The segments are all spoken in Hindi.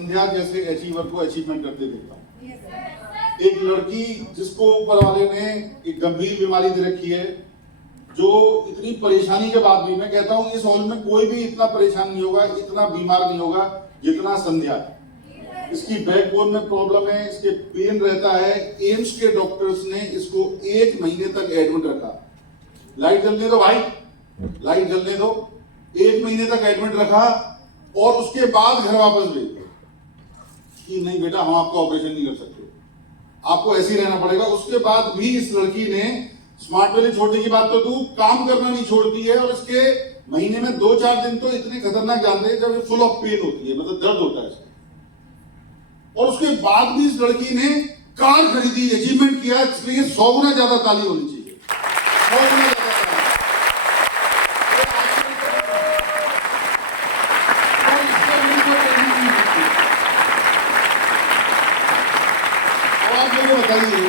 संध्या जैसे अचीवर को अचीवमेंट करते देखता हूँ। एक लड़की जिसको ऊपर वाले ने एक गंभीर बीमारी दे रखी है, जो इतनी परेशानी के बाद भी, मैं कहता हूँ इस हॉल में कोई भी इतना परेशान नहीं होगा, इतना बीमार नहीं होगा जितना संध्या है। इसकी बैकबोन में प्रॉब्लम है, इसके पेन रहता है। एम्स के डॉक्टर्स ने इसको 1 महीने तक एडमिट रखा। लाइट जलने दो भाई, लाइट जलने दो। 1 महीने तक एडमिट रखा और उसके बाद घर वापस भेज दिया कि नहीं बेटा, हम आपका ऑपरेशन नहीं कर सकते, आपको ऐसे ही रहना पड़ेगा। उसके बाद भी इस लड़की ने, स्मार्ट वैली छोड़ने की बात तो तू, काम करना नहीं छोड़ती है। और इसके महीने में 2-4 दिन तो इतने खतरनाक जानते हैं जब ये फुल ऑफ पेन होती है, मतलब दर्द होता है इसका। और उसके बाद भी इस लड़की ने कार खरीदी, अचीवमेंट किया। इसलिए 100 गुना ज्यादा ताली होनी चाहिए, 100 गुना ज्यादा। बताइए,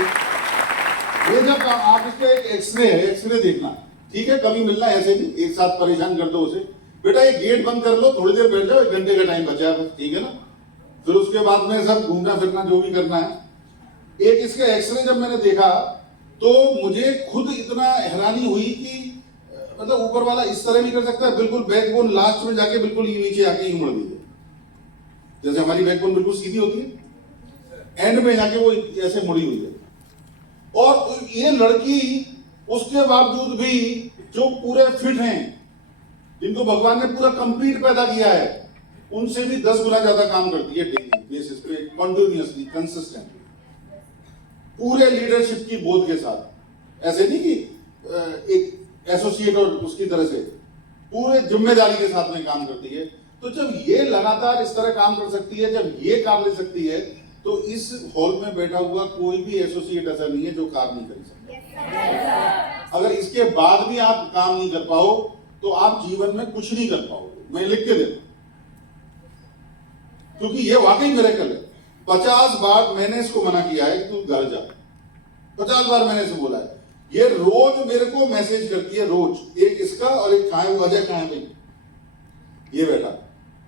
ये जब आप इसके एक्सरे देखना, ठीक है, कभी मिलना ऐसे नहीं एक साथ परेशान कर दो उसे। बेटा ये गेट बंद कर लो, थोड़ी देर बैठ जाओ, 1 घंटे का टाइम बचा है, ठीक है ना। फिर उसके बाद में सब घूमना फिरना जो भी करना है। एक इसका एक्सरे जब मैंने देखा तो मुझे खुद इतना हैरानी हुई कि मतलब ऊपर वाला इस तरह भी कर सकता है, बिल्कुल बैकबोन लास्ट में जाके बिल्कुल नीचे आके ही मुड़ गई है। जैसे हमारी बैकबोन बिल्कुल सीधी होती है, एंड में जाके वो ऐसे मुड़ी हुई है। और ये लड़की उसके बावजूद भी जो पूरे फिट हैं, जिनको भगवान ने पूरा कंप्लीट पैदा किया है, उनसे भी 10 गुना ज्यादा काम करती है डेली बेसिस पे, कंटिन्यूअसली, कंसिस्टेंटली, पूरे लीडरशिप की बोध के साथ। ऐसे नहीं कि एक एसोसिएट और उसकी तरह से, पूरे जिम्मेदारी के साथ में काम करती है। तो जब ये लगातार इस तरह काम कर सकती है, जब ये काम ले सकती है, तो इस हॉल में बैठा हुआ कोई भी एसोसिएट ऐसा नहीं है जो काम नहीं कर सकता। अगर इसके बाद भी आप काम नहीं कर पाओ तो आप जीवन में कुछ नहीं कर पाओगे, मैं लिख के देता हूं, क्योंकि ये वाकई मिरेकल है। 50 बार मैंने इसको मना किया है कि तू घर जा, 50 बार मैंने इसे बोला है। ये रोज मेरे को मैसेज करती है, रोज, एक इसका और एक कहां है वो, अजय कहां है भाई, ये बेटा।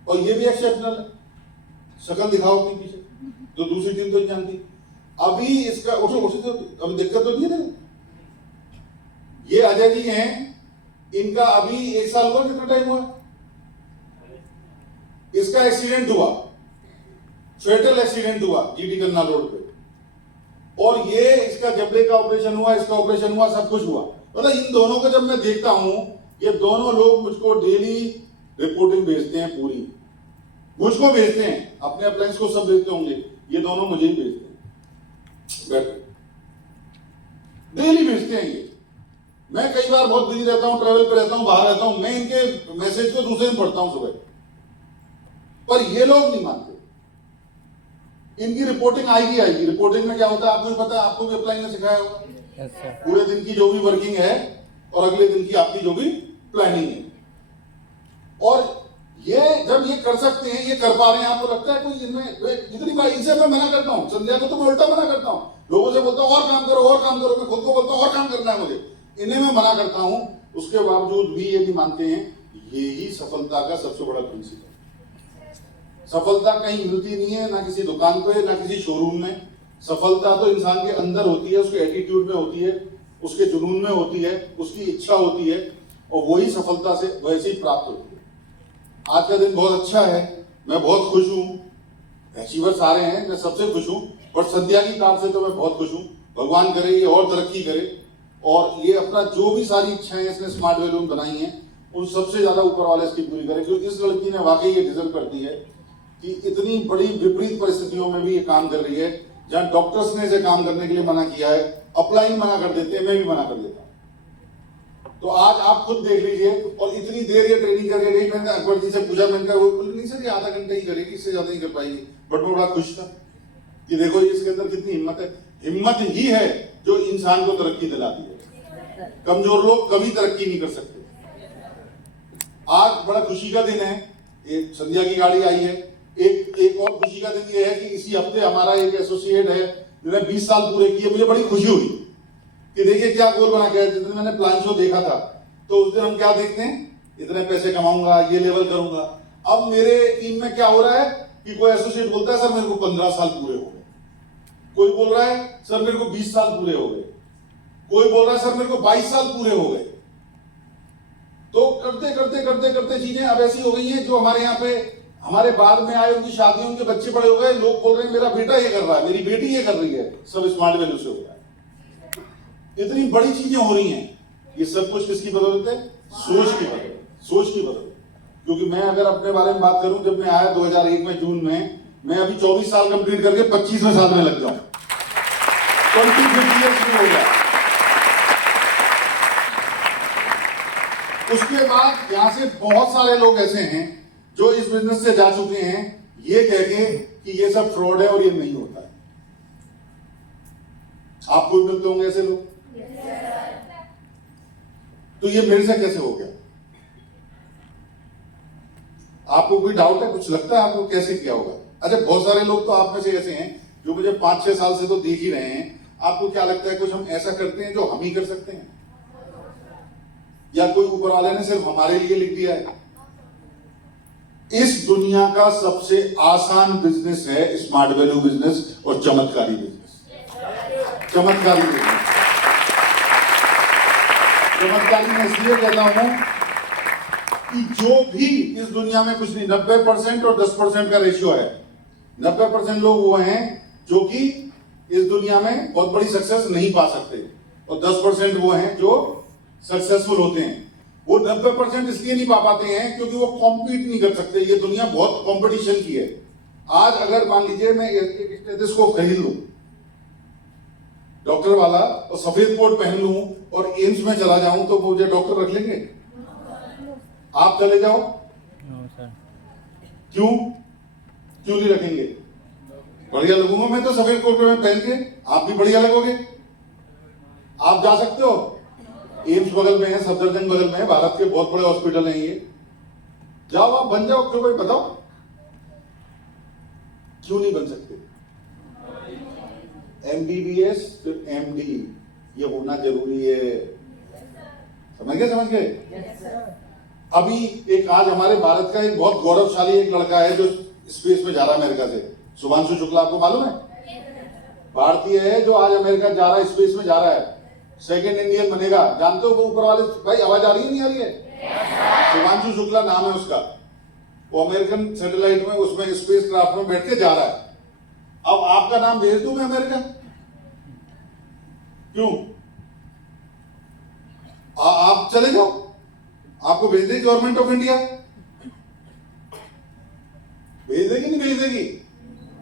और ये भी एक्सेप्शनल है, शक्ल दिखाओ अपनी पीछे, तो दूसरी टीम तो नहीं जानती। अभी इसका उसे तो अभी दिक्कत तो नहीं है। ये अजय जी हैं, इनका अभी 1 साल हुआ, कितना टाइम हुआ, इसका एक्सीडेंट हुआ, फेटल एक्सीडेंट हुआ जीटी कन्ना रोड पे। और ये इसका जबड़े का ऑपरेशन हुआ, इसका ऑपरेशन हुआ, सब कुछ हुआ। मतलब इन दोनों को जब मैं देखता हूं, ये दोनों लोग मुझको डेली रिपोर्टिंग भेजते हैं, पूरी मुझको भेजते हैं, अपने अप्लायंस को सब भेजते होंगे, ये दोनों मुझे ही भेजते हैं, बैठो डेली भेजते हैं ये। मैं कई बार बहुत बिजी रहता हूं, ट्रैवल पे रहता हूं, बाहर रहता हूं, मैं इनके मैसेज को दूसरे दिन पढ़ता हूं सुबह, पर ये लोग नहीं मानते। इनकी रिपोर्टिंग आएगी। रिपोर्टिंग में क्या होता है आपको भी पता है, आपको भी अप्लाई ने सिखाया होगा। पूरे दिन की जो भी वर्किंग है और अगले दिन की आपकी जो भी प्लानिंग है। और ये जब ये कर सकते हैं, ये कर पा रहे हैं, आपको लगता है कोई इनमें, जितनी बार इनसे मैं मना करता हूं, संध्या को तो मैं उल्टा मना करता हूं, लोगों से बोलता हूं और काम करो, और काम करो, मैं खुद को बोलता हूं और काम करना है मुझे, इन्हें मैं मना करता हूं, उसके बावजूद भी ये नहीं मानते हैं। यही सफलता का सबसे बड़ा प्रिंसिपल। सफलता कहीं मिलती नहीं है, ना किसी दुकान पे, ना किसी शोरूम में। सफलता तो इंसान के अंदर होती है, उसके एटीट्यूड में होती है, उसके जुनून में होती है, उसकी इच्छा होती है, और वही सफलता से वैसे ही प्राप्त होती है। आज का दिन बहुत अच्छा है, मैं बहुत खुश हूँ। अचीवर्स आ रहे हैं, मैं सबसे खुश हूँ, और संध्या की कार से तो मैं बहुत खुश हूँ। भगवान करे ये और तरक्की करे, और ये अपना जो भी सारी इच्छाएं इसने स्मार्ट वैली में बनाई हैं, उन सबसे ज्यादा ऊपर वाले इसकी पूरी करे। क्योंकि इस लड़की ने वाकई ये डिजर्व करती है कि इतनी बड़ी विपरीत परिस्थितियों में भी ये काम कर रही है। जहां डॉक्टर्स ने इसे काम करने के लिए मना किया है, अपलाइन मना कर देते हैं, मैं भी मना कर देता हूं। तो आज आप खुद देख लीजिए। और इतनी देर ये ट्रेनिंग करके गई, मैंने अकबर जी से पूछा, मैंने कहा वो बोले नहीं सर ये आधा घंटा ही करेगी, इससे ज्यादा नहीं कर पाएगी। बट मैं बड़ा खुश था कि देखो इसके अंदर कितनी हिम्मत है। हिम्मत ही है जो इंसान को तरक्की दिलाती है। कमजोर लोग कभी तरक्की नहीं कर सकते। आज बड़ा खुशी का दिन है, एक संध्या की गाड़ी आई है। एक और खुशी का दिन ये है कि इसी हफ्ते हमारा एक एसोसिएट है जिन्होंने 20 साल पूरे किए। मुझे बड़ी खुशी हुई कि देखिए क्या गोल बना के, जिस दिन मैंने प्लान शो देखा था तो उस दिन हम क्या देखते हैं, इतने पैसे कमाऊंगा, ये लेवल करूंगा। अब मेरे टीम में क्या हो रहा है, कि कोई एसोसिएट बोलता है सर मेरे को 15 साल पूरे हो गए, कोई बोल रहा है सर मेरे को 20 साल पूरे हो गए, कोई बोल रहा है सर मेरे को 22 साल पूरे हो गए। तो करते करते करते करते चीजें अब ऐसी हो गई हैं, जो हमारे यहाँ पे हमारे बाद में आए उनकी शादी, उनके बच्चे बड़े हो गए, लोग बोल रहे हैं मेरा बेटा ये कर रहा है, मेरी बेटी ये कर रही है, सब स्मार्ट वैल्यू से हो रहा है। इतनी बड़ी चीजें हो रही हैं, ये सब कुछ किसकी बदौलत है? सोच की बदौलत, सोच की बदौलत। क्योंकि मैं अगर अपने बारे में बात करूं, जब मैं आया 2001 में जून में, मैं अभी 24 साल कंप्लीट करके 25वें साल में लग जाऊं, 25 ईयर्स में हो गया। उसके बाद यहां से बहुत सारे लोग ऐसे हैं जो इस बिजनेस से जा चुके हैं, ये कह के कि ये सब फ्रॉड है और ये नहीं होता है। आपको भी मिलते होंगे ऐसे लोग? तो ये मेरे से कैसे हो गया? आपको कोई डाउट है? कुछ लगता है आपको कैसे किया होगा? अच्छा, बहुत सारे लोग तो आप में से ऐसे हैं जो मुझे 5-6 साल से तो देख ही रहे हैं। आपको क्या लगता है कुछ हम ऐसा करते हैं जो हम ही कर सकते हैं, या कोई ऊपर वाले ने सिर्फ हमारे लिए लिख दिया है? इस दुनिया का सबसे आसान बिजनेस है स्मार्ट वैल्यू बिजनेस और चमत्कारी बिजनेस। चमत्कारी बिजनेस, चमत्कारी मैं इसलिए कहता हूं कि जो भी इस दुनिया में कुछ नहीं, 90% और 10% का रेशियो है। 90% लोग वो हैं जो कि इस दुनिया में बहुत बड़ी सक्सेस नहीं पा सकते, और 10% वो हैं जो सक्सेसफुल होते हैं। वो 90% इसलिए नहीं पा पाते हैं क्योंकि वो कॉम्पीट नहीं कर सकते। ये दुनिया बहुत कंपटीशन की है। आज अगर मान लीजिए मैं एक स्टेथोस्कोप खरीद लूं डॉक्टर वाला और सफेद कोट पहन लूं और एम्स में चला जाऊं, तो मुझे डॉक्टर रख लेंगे? आप चले जाओ, क्यों क्यों नहीं रखेंगे? बढ़िया लगूंगा मैं तो सफेद कोट में पहन के, आप भी बढ़िया लगोगे। आप जा सकते हो, एम्स बगल में है, सफदरजंग बगल में है, भारत के बहुत बड़े हॉस्पिटल हैं ये, जाओ आप बन जाओ। क्यों भाई बताओ, क्यों नहीं बन सकते? MBBS फिर MD ये होना जरूरी है। समझ गए? अभी एक आज हमारे भारत का एक बहुत गौरवशाली एक लड़का है जो स्पेस में जा रहा है अमेरिका से, शुभांशु शुक्ला, आपको मालूम है? भारतीय है जो आज अमेरिका जा रहा है, स्पेस में जा रहा है, सेकेंड इंडियन बनेगा। जानते हो वो ऊपर वाले भाई, आवाज आ रही है नहीं आ रही है? शुभांशु शुक्ला नाम है उसका। वो अमेरिकन सैटेलाइट में, उसमें स्पेस क्राफ्ट में बैठ के जा रहा है। अब आपका नाम भेज दूं मैं अमेरिका? क्यों? आप चले जाओ, आपको भेज देगी गवर्नमेंट ऑफ इंडिया? भेज देगी नहीं भेज देगी?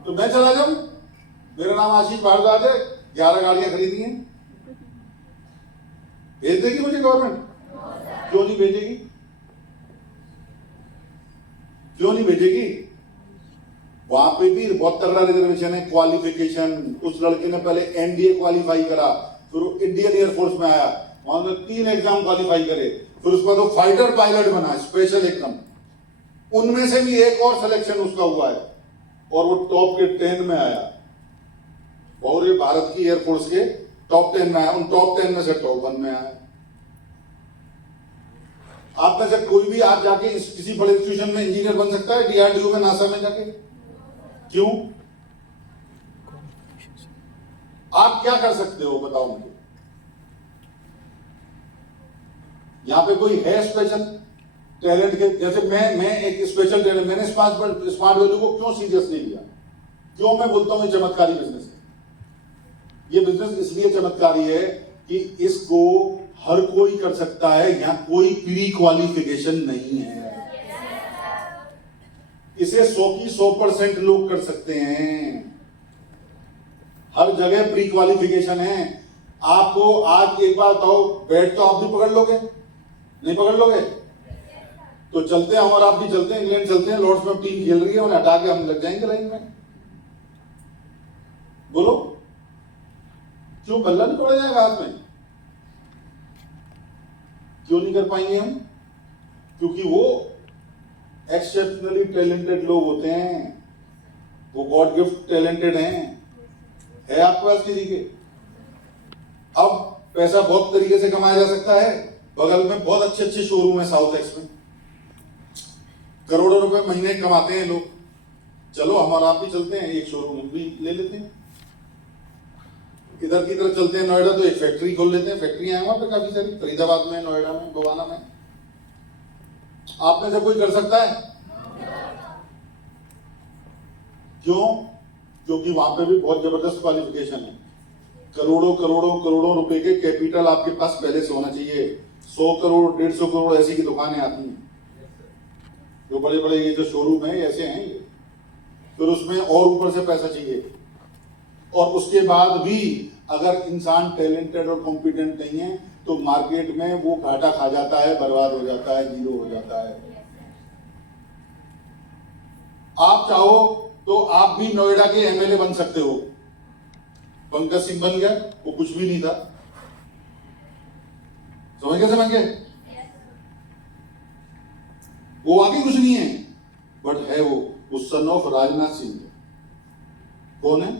तो मैं चला जाऊं, मेरा नाम आशीष भारद्वाज है, 11 गाड़ियां खरीदी हैं, भेज देगी मुझे गवर्नमेंट? क्यों नहीं भेजेगी? क्यों नहीं भेजेगी? वहां पे भी बहुत तगड़ा रिजर्वेशन है, क्वालिफिकेशन। उस लड़के ने पहले NDA क्वालिफाई करा, फिर वो इंडियन एयरफोर्स में आया, वहां ने 3 एग्जाम क्वालिफाई करे, फिर उसके बाद वो फाइटर पायलट बना, स्पेशल एकदम। उनमें से भी एक और सिलेक्शन उसका हुआ है और वो टॉप के 10 में आया, और ये भारत की एयरफोर्स के टॉप 10 में आया, उन टॉप 10 में से टॉप 1 में आया। आप में से कोई भी आज जाके किसी बड़े इंस्टीट्यूशन में इंजीनियर बन सकता है, DRDO में, नासा में जाके? क्यों? आप क्या कर सकते हो बताओ मुझे? यहां पे कोई है स्पेशल टैलेंट के? जैसे मैं एक स्पेशल टैलेंट, मैंने स्मार्ट वैल्यू को क्यों सीरियस नहीं लिया? क्यों मैं बोलता हूं ये चमत्कारी बिजनेस है? ये बिजनेस इसलिए चमत्कारी है कि इसको हर कोई कर सकता है, यहां कोई प्री क्वालिफिकेशन नहीं है। इसे 100 की 100% लोग कर सकते हैं, हर जगह प्री क्वालिफिकेशन है। आपको आज एक बात बताओ, बैट तो आप भी पकड़ लोगे? नहीं पकड़ लोगे? तो चलते हैं हम और आप भी चलते हैं, इंग्लैंड चलते हैं, लॉर्ड्स में टीम खेल रही है, उन्हें हटा के हम लग जाएंगे लाइन में। बोलो क्यों? बल्ला नहीं पड़ जाएगा हाथ में? क्यों नहीं कर पाएंगे हम? क्योंकि वो एक्सेप्शनली टैलेंटेड लोग होते हैं, वो गॉड गिफ्ट टैलेंटेड हैं। है आपके पास किसी के? अब पैसा बहुत तरीके से कमाया जा सकता है। बगल में बहुत अच्छे अच्छे शोरूम है साउथ एक्स में, करोड़ों रुपए महीने कमाते हैं लोग। चलो हम और आप भी चलते हैं, एक शोरूम हम भी ले लेते हैं, इधर की तरफ चलते हैं नोएडा, तो एक फैक्ट्री खोल लेते हैं। फैक्ट्रियां हैं वहां पे काफी सारी, फरीदाबाद में, नोएडा में, गोवाना में। आप में से कोई कर सकता है? क्यों? क्योंकि वहां पे भी बहुत जबरदस्त क्वालिफिकेशन है। करोड़ों करोड़ों करोड़ों रुपए के कैपिटल आपके पास पहले से होना चाहिए। 100 करोड़ 150 करोड़ ऐसी की दुकानें आती हैं, जो बड़े बड़े ये जो शोरूम है ऐसे हैं ये। फिर उसमें और ऊपर से पैसा चाहिए, और उसके बाद भी अगर इंसान टैलेंटेड और कॉम्पिटेंट नहीं है तो मार्केट में वो घाटा खा जाता है, बर्बाद हो जाता है, जीरो हो जाता है। आप चाहो तो आप भी नोएडा के एमएलए बन सकते हो। पंकज सिंह बन गया, वो कुछ भी नहीं था, समझ कैसे बन गए? वो आगे कुछ नहीं है, बट है वो सन ऑफ राजनाथ सिंह। कौन है?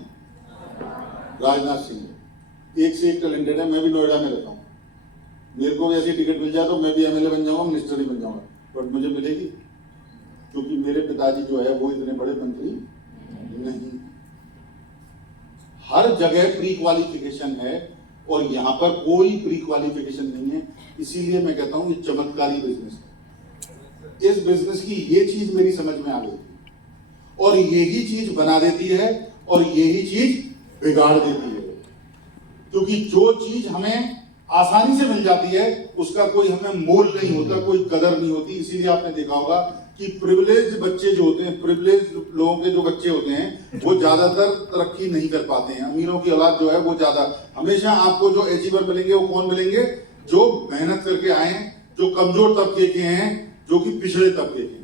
राजनाथ सिंह। एक से एक टैलेंटेड है। मैं भी नोएडा में रहता हूँ, मेरे को भी ऐसी टिकट मिल जाए तो मैं भी एमएलए बन जाऊंगा, मिनिस्टर ही बन जाऊंगा, बट मुझे मिलेगी? क्योंकि मेरे पिताजी जो है वो इतने बड़े मंत्री नहीं। हर जगह प्री क्वालिफिकेशन है, और यहां पर कोई प्री क्वालिफिकेशन नहीं है। इसीलिए मैं कहता हूं ये चमत्कारी बिजनेस है। इस बिजनेस की ये चीज मेरी समझ में आ गई, और यही चीज बना देती है और यही चीज बिगाड़ देती है। क्योंकि जो चीज हमें आसानी से मिल जाती है उसका कोई हमें मोल नहीं होता, कोई कदर नहीं होती। इसीलिए आपने देखा होगा कि प्रिविलेज बच्चे जो होते हैं, प्रिविलेज लोगों के जो बच्चे होते हैं, वो ज्यादातर तरक्की नहीं कर पाते हैं। अमीरों की औलाद जो है वो ज्यादा, हमेशा आपको जो अचीवर मिलेंगे वो कौन मिलेंगे? जो मेहनत करके आए, जो कमजोर तबके के हैं, जो कि पिछड़े तबके के हैं।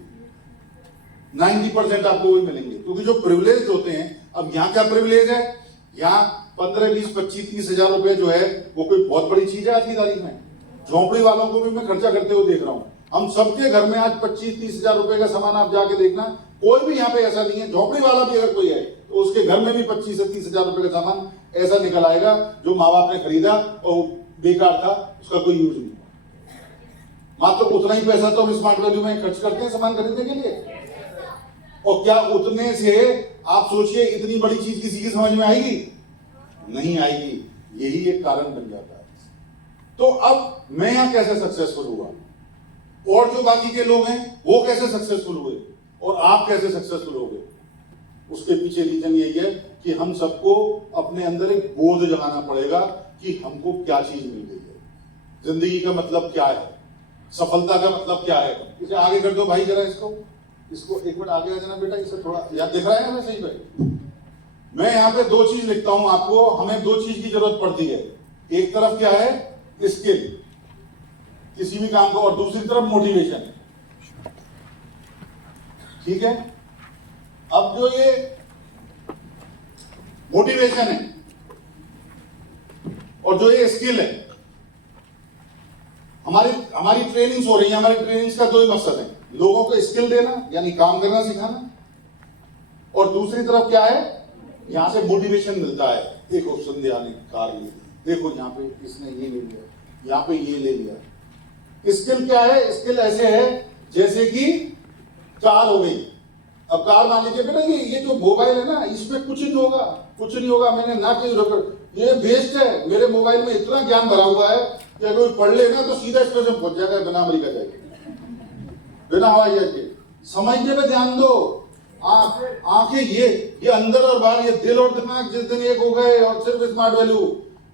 90% आपको वही मिलेंगे, क्योंकि जो प्रिविलेज होते हैं। अब यहाँ क्या प्रिविलेज है? यहाँ 15, 20, 25, 30 हजार रुपए जो है वो कोई बहुत बड़ी चीज है आज की तारीख में। झोंपड़ी वालों को भी मैं खर्चा करते हुए देख रहा हूँ। हम सबके घर में आज 25-30 हजार रुपए का सामान आप जाके देखना, कोई भी यहाँ पे ऐसा नहीं है। झोंपड़ी वाला भी अगर कोई है तो उसके घर में भी 25 से 30 हजार रुपए का सामान ऐसा निकल आएगा जो माँ बाप ने खरीदा और बेकार था, उसका कोई यूज नहीं। मात्र उतना ही पैसा तो हम स्मार्ट वैल्यू में खर्च करते हैं सामान खरीदने के लिए, और क्या उतने से आप सोचिए इतनी बड़ी चीज किसी की समझ में आएगी? नहीं आएगी। यही एक कारण बन जाता है। तो अब मैं यहां कैसे सक्सेसफुल हुआ, और जो बाकी के लोग हैं वो कैसे सक्सेसफुल हुए, और आप कैसे सक्सेसफुल हो गए, उसके पीछे रीजन यही है कि हम सबको अपने अंदर एक बोध जगाना पड़ेगा कि हमको क्या चीज मिल गई है, जिंदगी का मतलब क्या है, सफलता का मतलब क्या है। इसे आगे कर दो भाई जरा, इसको एक मिनट आगे आ जाना बेटा, इसे थोड़ा याद दिख रहा है ना सही पे। मैं यहाँ पे 2 चीज लिखता हूं आपको, हमें 2 चीज की जरूरत पड़ती है। एक तरफ क्या है? स्किल, किसी भी काम को, और दूसरी तरफ मोटिवेशन। ठीक है? अब जो ये मोटिवेशन है और जो ये स्किल है, हमारी ट्रेनिंग्स हो रही है। हमारी ट्रेनिंग्स का 2 ही मकसद है, लोगों को स्किल देना यानी काम करना सिखाना, और दूसरी तरफ क्या है? यहां से मोटिवेशन मिलता है। देखो संध्या ने कार ली, देखो यहाँ पे इसने ये ले लिया, यहाँ पे ये ले लिया। स्किल क्या है? स्किल ऐसे है जैसे कि कार हो गई। अब कार मान लीजिए बेटा, ये जो मोबाइल है ना, इसमें कुछ नहीं होगा, कुछ नहीं होगा। मैंने ना कहीं, ये वेस्ट है। मेरे मोबाइल में इतना ज्ञान भरा हुआ है कि अगर पढ़ लेना तो सीधा स्टेशन पहुंच जाएगा, बिना अमेरिका जाएगा, बिना हवाई जहाज के। समझने पे ध्यान दो। आंखें ये अंदर और बाहर, ये दिल और दिमाग जिस दिन एक हो गए, और सिर्फ स्मार्ट वैल्यू।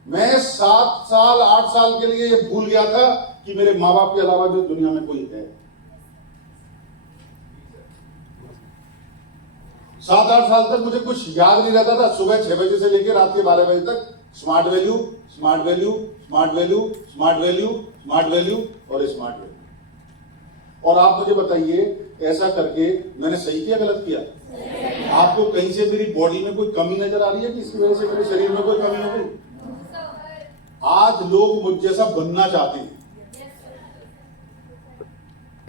मैं 7 साल 8 साल के लिए ये भूल गया था कि मेरे माँ बाप के अलावा भी दुनिया में कोई है। 7-8 साल तक मुझे कुछ याद नहीं रहता था। सुबह 6 बजे से लेकर रात के 12 बजे तक smart value, smart value, smart value, smart value, smart value और स्मार्ट वैल्यू। और आप मुझे बताइए, ऐसा करके मैंने सही किया गलत किया? आपको कहीं से मेरी बॉडी में कोई कमी नजर आ रही है कि इसकी वजह से मेरे शरीर में कोई कमी हो गई? आज लोग मुझ जैसा बनना चाहते हैं,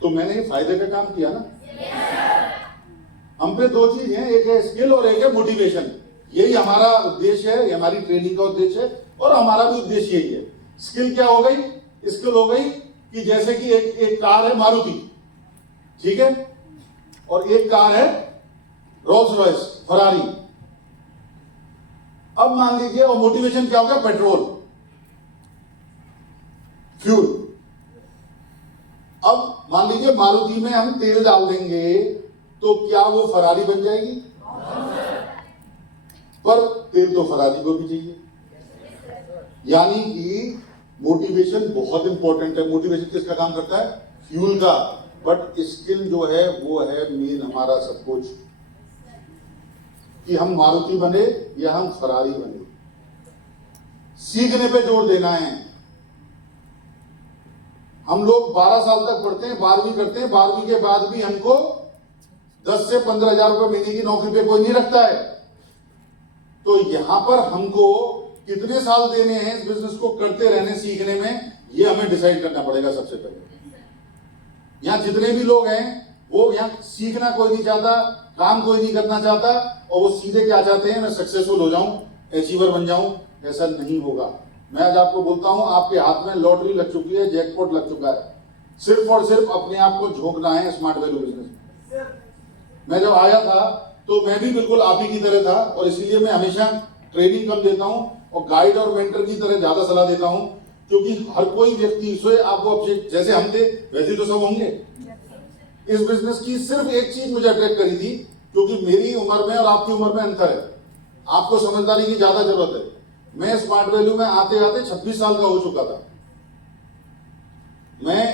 तो मैंने ये फायदे का काम किया ना। हम पे 2 चीज हैं, एक है स्किल और एक है मोटिवेशन। यही हमारा उद्देश्य है, हमारी ट्रेनिंग का उद्देश्य है, और हमारा भी उद्देश्य यही है। स्किल क्या हो गई? स्किल हो गई कि जैसे कि एक कार है मारुति, ठीक है, और एक कार है रोल्स रॉयस, फरारी। अब मान लीजिए, और मोटिवेशन क्या होगा? Petrol, fuel. अब मान लीजिए मारुति में हम तेल डाल देंगे तो क्या वो फरारी बन जाएगी? पर तेल तो फरारी को भी चाहिए। यानी कि मोटिवेशन बहुत इंपॉर्टेंट है। मोटिवेशन किसका काम करता है? फ्यूल का। बट स्किल जो है वो है मेन हमारा सब कुछ, कि हम मारुति बने या हम फरारी बने। सीखने पे जोर देना है। हम लोग 12 साल तक पढ़ते हैं, 12वीं करते हैं, 12वीं के बाद भी हमको 10 से 15,000 रुपए महीने की नौकरी पे कोई नहीं रखता है। तो यहां पर हमको कितने साल देने हैं इस बिजनेस को करते रहने, सीखने में, ये हमें डिसाइड करना पड़ेगा सबसे पहले। यहां जितने भी लोग हैं वो यहां सीखना कोई नहीं चाहता, काम कोई नहीं करना चाहता, और वो सीधे क्या चाहते हैं? मैं सक्सेसफुल हो जाऊं, अचीवर बन जाऊं। ऐसा नहीं होगा। मैं आज आपको बोलता हूं, आपके हाथ में लॉटरी लग चुकी है, जैकपॉट लग चुका है। सिर्फ और सिर्फ अपने आप को झोंकना है स्मार्ट वैल्यू बिजनेस में। मैं जब आया था तो मैं भी बिल्कुल आप ही की तरह था, और इसीलिए मैं हमेशा ट्रेनिंग कम देता हूं और गाइड और मेंटर की तरह ज्यादा सलाह देता हूं, क्योंकि हर कोई व्यक्ति सोए आपको जैसे हम थे वैसे तो सब होंगे। इस बिजनेस की सिर्फ एक चीज मुझे अट्रैक्ट करी थी, क्योंकि मेरी उम्र में और आपकी उम्र में अंतर है। आपको समझदारी की ज्यादा जरूरत है। मैं स्मार्ट वैल्यू में आते आते 26 साल का हो चुका था। मैं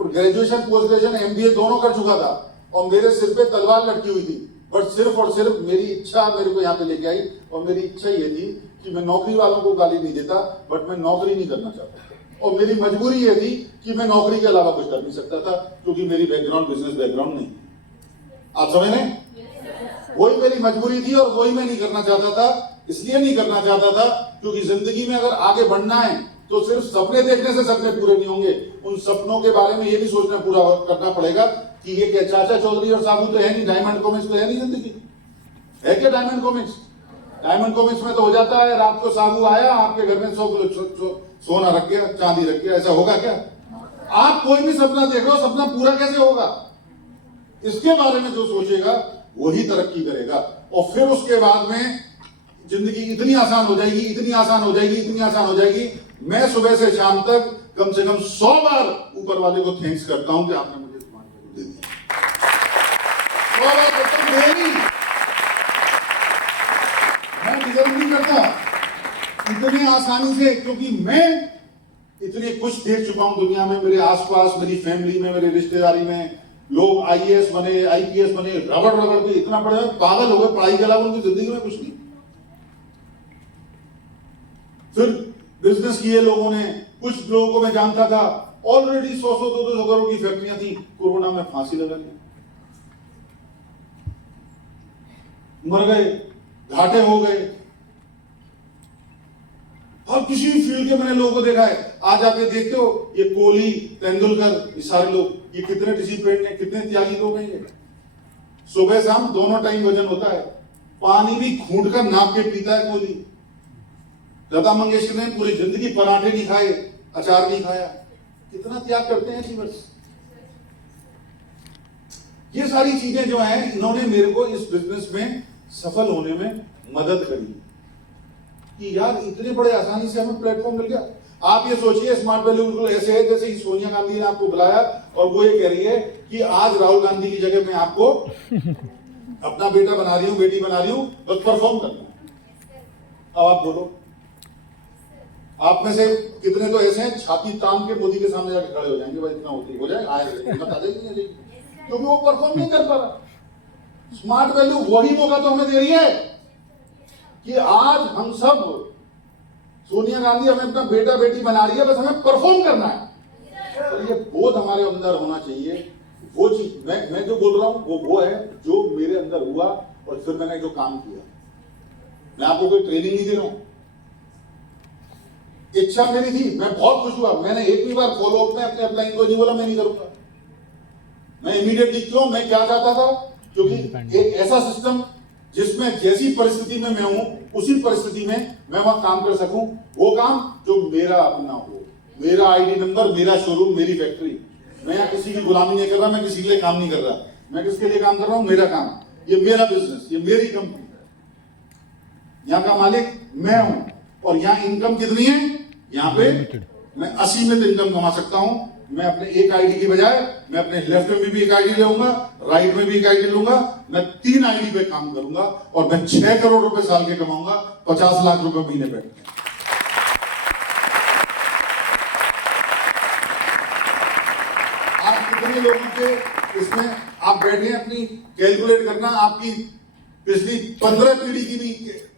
ग्रेजुएशन, पोस्ट ग्रेजुएशन, एमबीए दोनों कर चुका था, और मेरे सिर पे तलवार लटकी हुई थी। बट सिर्फ और सिर्फ मेरी इच्छा मेरे को यहाँ पे लेके आई, और मेरी इच्छा ये थी कि मैं नौकरी वालों को गाली नहीं देता, बट मैं नौकरी नहीं करना चाहता। और मेरी मजबूरी ये थी कि मैं नौकरी के अलावा कुछ कर नहीं सकता था, क्योंकि मेरी बैकग्राउंड बिजनेस बैकग्राउंड नहीं। आप समझ रहे हैं? वही मेरी मजबूरी थी और वही मैं नहीं करना चाहता था। इसलिए नहीं करना चाहता था क्योंकि जिंदगी में अगर आगे बढ़ना है तो सिर्फ सपने देखने से सपने पूरे नहीं होंगे। उन सपनों के बारे में ये भी सोचना पूरा करना पड़ेगा कि ये क्या चाचा चौधरी और साबू तो है नहीं, डायमंड कॉमिक्स तो है नहीं जिंदगी। है क्या डायमंड कॉमिक्स? डायमंड कॉमिक्स में तो हो जाता है, रात को साबू आया आपके घर में 100 किलो सोना रख गया, चांदी रख गया। ऐसा होगा क्या? आप कोई भी सपना देख लो, सपना पूरा कैसे होगा? इसके बारे में जो सोचेगा वही तरक्की करेगा। और फिर उसके बाद में जिंदगी इतनी आसान हो जाएगी, इतनी आसान हो जाएगी, इतनी आसान हो जाएगी। मैं सुबह से शाम तक कम से कम 100 बार ऊपर वाले को थैंक्स करता हूं कि आपने मुझे स्मार्ट वैल्यू दे दी। 100 बार करता हूं, डेली। मैं डिजर्व नहीं करता इतने आसानी से, क्योंकि मैं इतने कुछ देख चुका हूं दुनिया में। मेरे आसपास, मेरी फैमिली में, मेरे रिश्तेदारी में लोग आईएएस बने, आईपीएस बने, रगड़ रगड़ के इतना पढ़े, पागल हो गए। पढ़ाई के अलावा उनकी जिंदगी में कुछ नहीं। फिर बिजनेस किए लोगों ने। कुछ लोगों को मैं जानता था ऑलरेडी 100-200 करोड़ की फैक्ट्रियां थी, कोरोना में फांसी लगा ली, मर गए, घाटे हो गए। और किसी भी फील्ड के मैंने लोगों को देखा है। आज आप ये देखते हो, ये कोहली, तेंदुलकर, ये सारे लोग, ये कितने डिसिप्लिन है, कितने त्यागी लोग हैं। ये सुबह शाम दोनों टाइम वजन होता है। पानी भी घूंट कर नाप के पीता है कोहली। लता मंगेशकर ने पूरी जिंदगी पराठे नहीं खाए, अचार नहीं खाया। कितना त्याग करते हैं अचीवर्स। ये सारी चीजें जो हैं, इन्होंने मेरे को इस बिजनेस में सफल होने में मदद करी कि यार इतने बड़े आसानी से हमें प्लेटफॉर्म मिल गया। आप ये सोचिए, स्मार्ट वैल्यू बिल्कुल ऐसे है जैसे सोनिया गांधी ने आपको बुलाया और वो ये कह रही है कि आज राहुल गांधी की जगह मैं आपको अपना बेटा बना रही हूं, बेटी बना रही हूं, बस परफॉर्म करना है। अब आप बोलो, आप में से कितने तो ऐसे हैं छाती तान के मोदी के सामने जाके खड़े हो जाएंगे, भाई इतना होती हो जाए, आए हिम्मत आ जाएगी, क्योंकि वो परफॉर्म नहीं कर पा रहा। स्मार्ट वैल्यू वही मौका तो हमें दे रही है कि आज हम सब, सोनिया गांधी हमें अपना बेटा बेटी बना रही है, बस हमें परफॉर्म करना है। और ये बोध हमारे अंदर होना चाहिए। वो चीज मैं जो बोल रहा हूं वो है जो मेरे अंदर हुआ, और फिर मैंने जो काम किया। मैं आपको कोई ट्रेनिंग नहीं दे रहा हूं। इच्छा मेरी थी, मैं बहुत खुश हुआ। मैंने एक भी बार फॉलो अप में अपने अपलाइन को नहीं बोला मैं नहीं करूंगा। मैं इमीडिएटली, क्यों, मैं क्या चाहता था, क्योंकि एक ऐसा सिस्टम जिसमें जैसी परिस्थिति में मैं हूं उसी परिस्थिति में मैं वहां काम कर सकूं। वो काम जो मेरा अपना हो, मेरा आईडी नंबर, मेरा शोरूम, मेरी फैक्ट्री। मैं किसी की गुलामी नहीं कर रहा, मैं किसी के लिए काम नहीं कर रहा। मैं किसके लिए काम कर रहा हूं? मेरा काम। ये मेरा बिजनेस, ये मेरी कंपनी है, यहाँ का मालिक मैं हूं, और यहाँ इनकम कितनी है, यहाँ पे मैं असीमित इनकम कमा सकता हूं। मैं अपने एक आईडी की बजाय मैं अपने लेफ्ट में भी एक आईडी लूंगा, राइट में भी एक आईडी लूंगा, मैं 3 आईडी पे काम करूंगा और मैं 6 करोड़ रुपए साल के कमाऊंगा, 50 लाख रुपए महीने पे। आप कितने लोगों के इसमें आप बैठे हैं, अपनी कैलकुलेट करना, आपकी पिछली 15 पीढ़ी की भी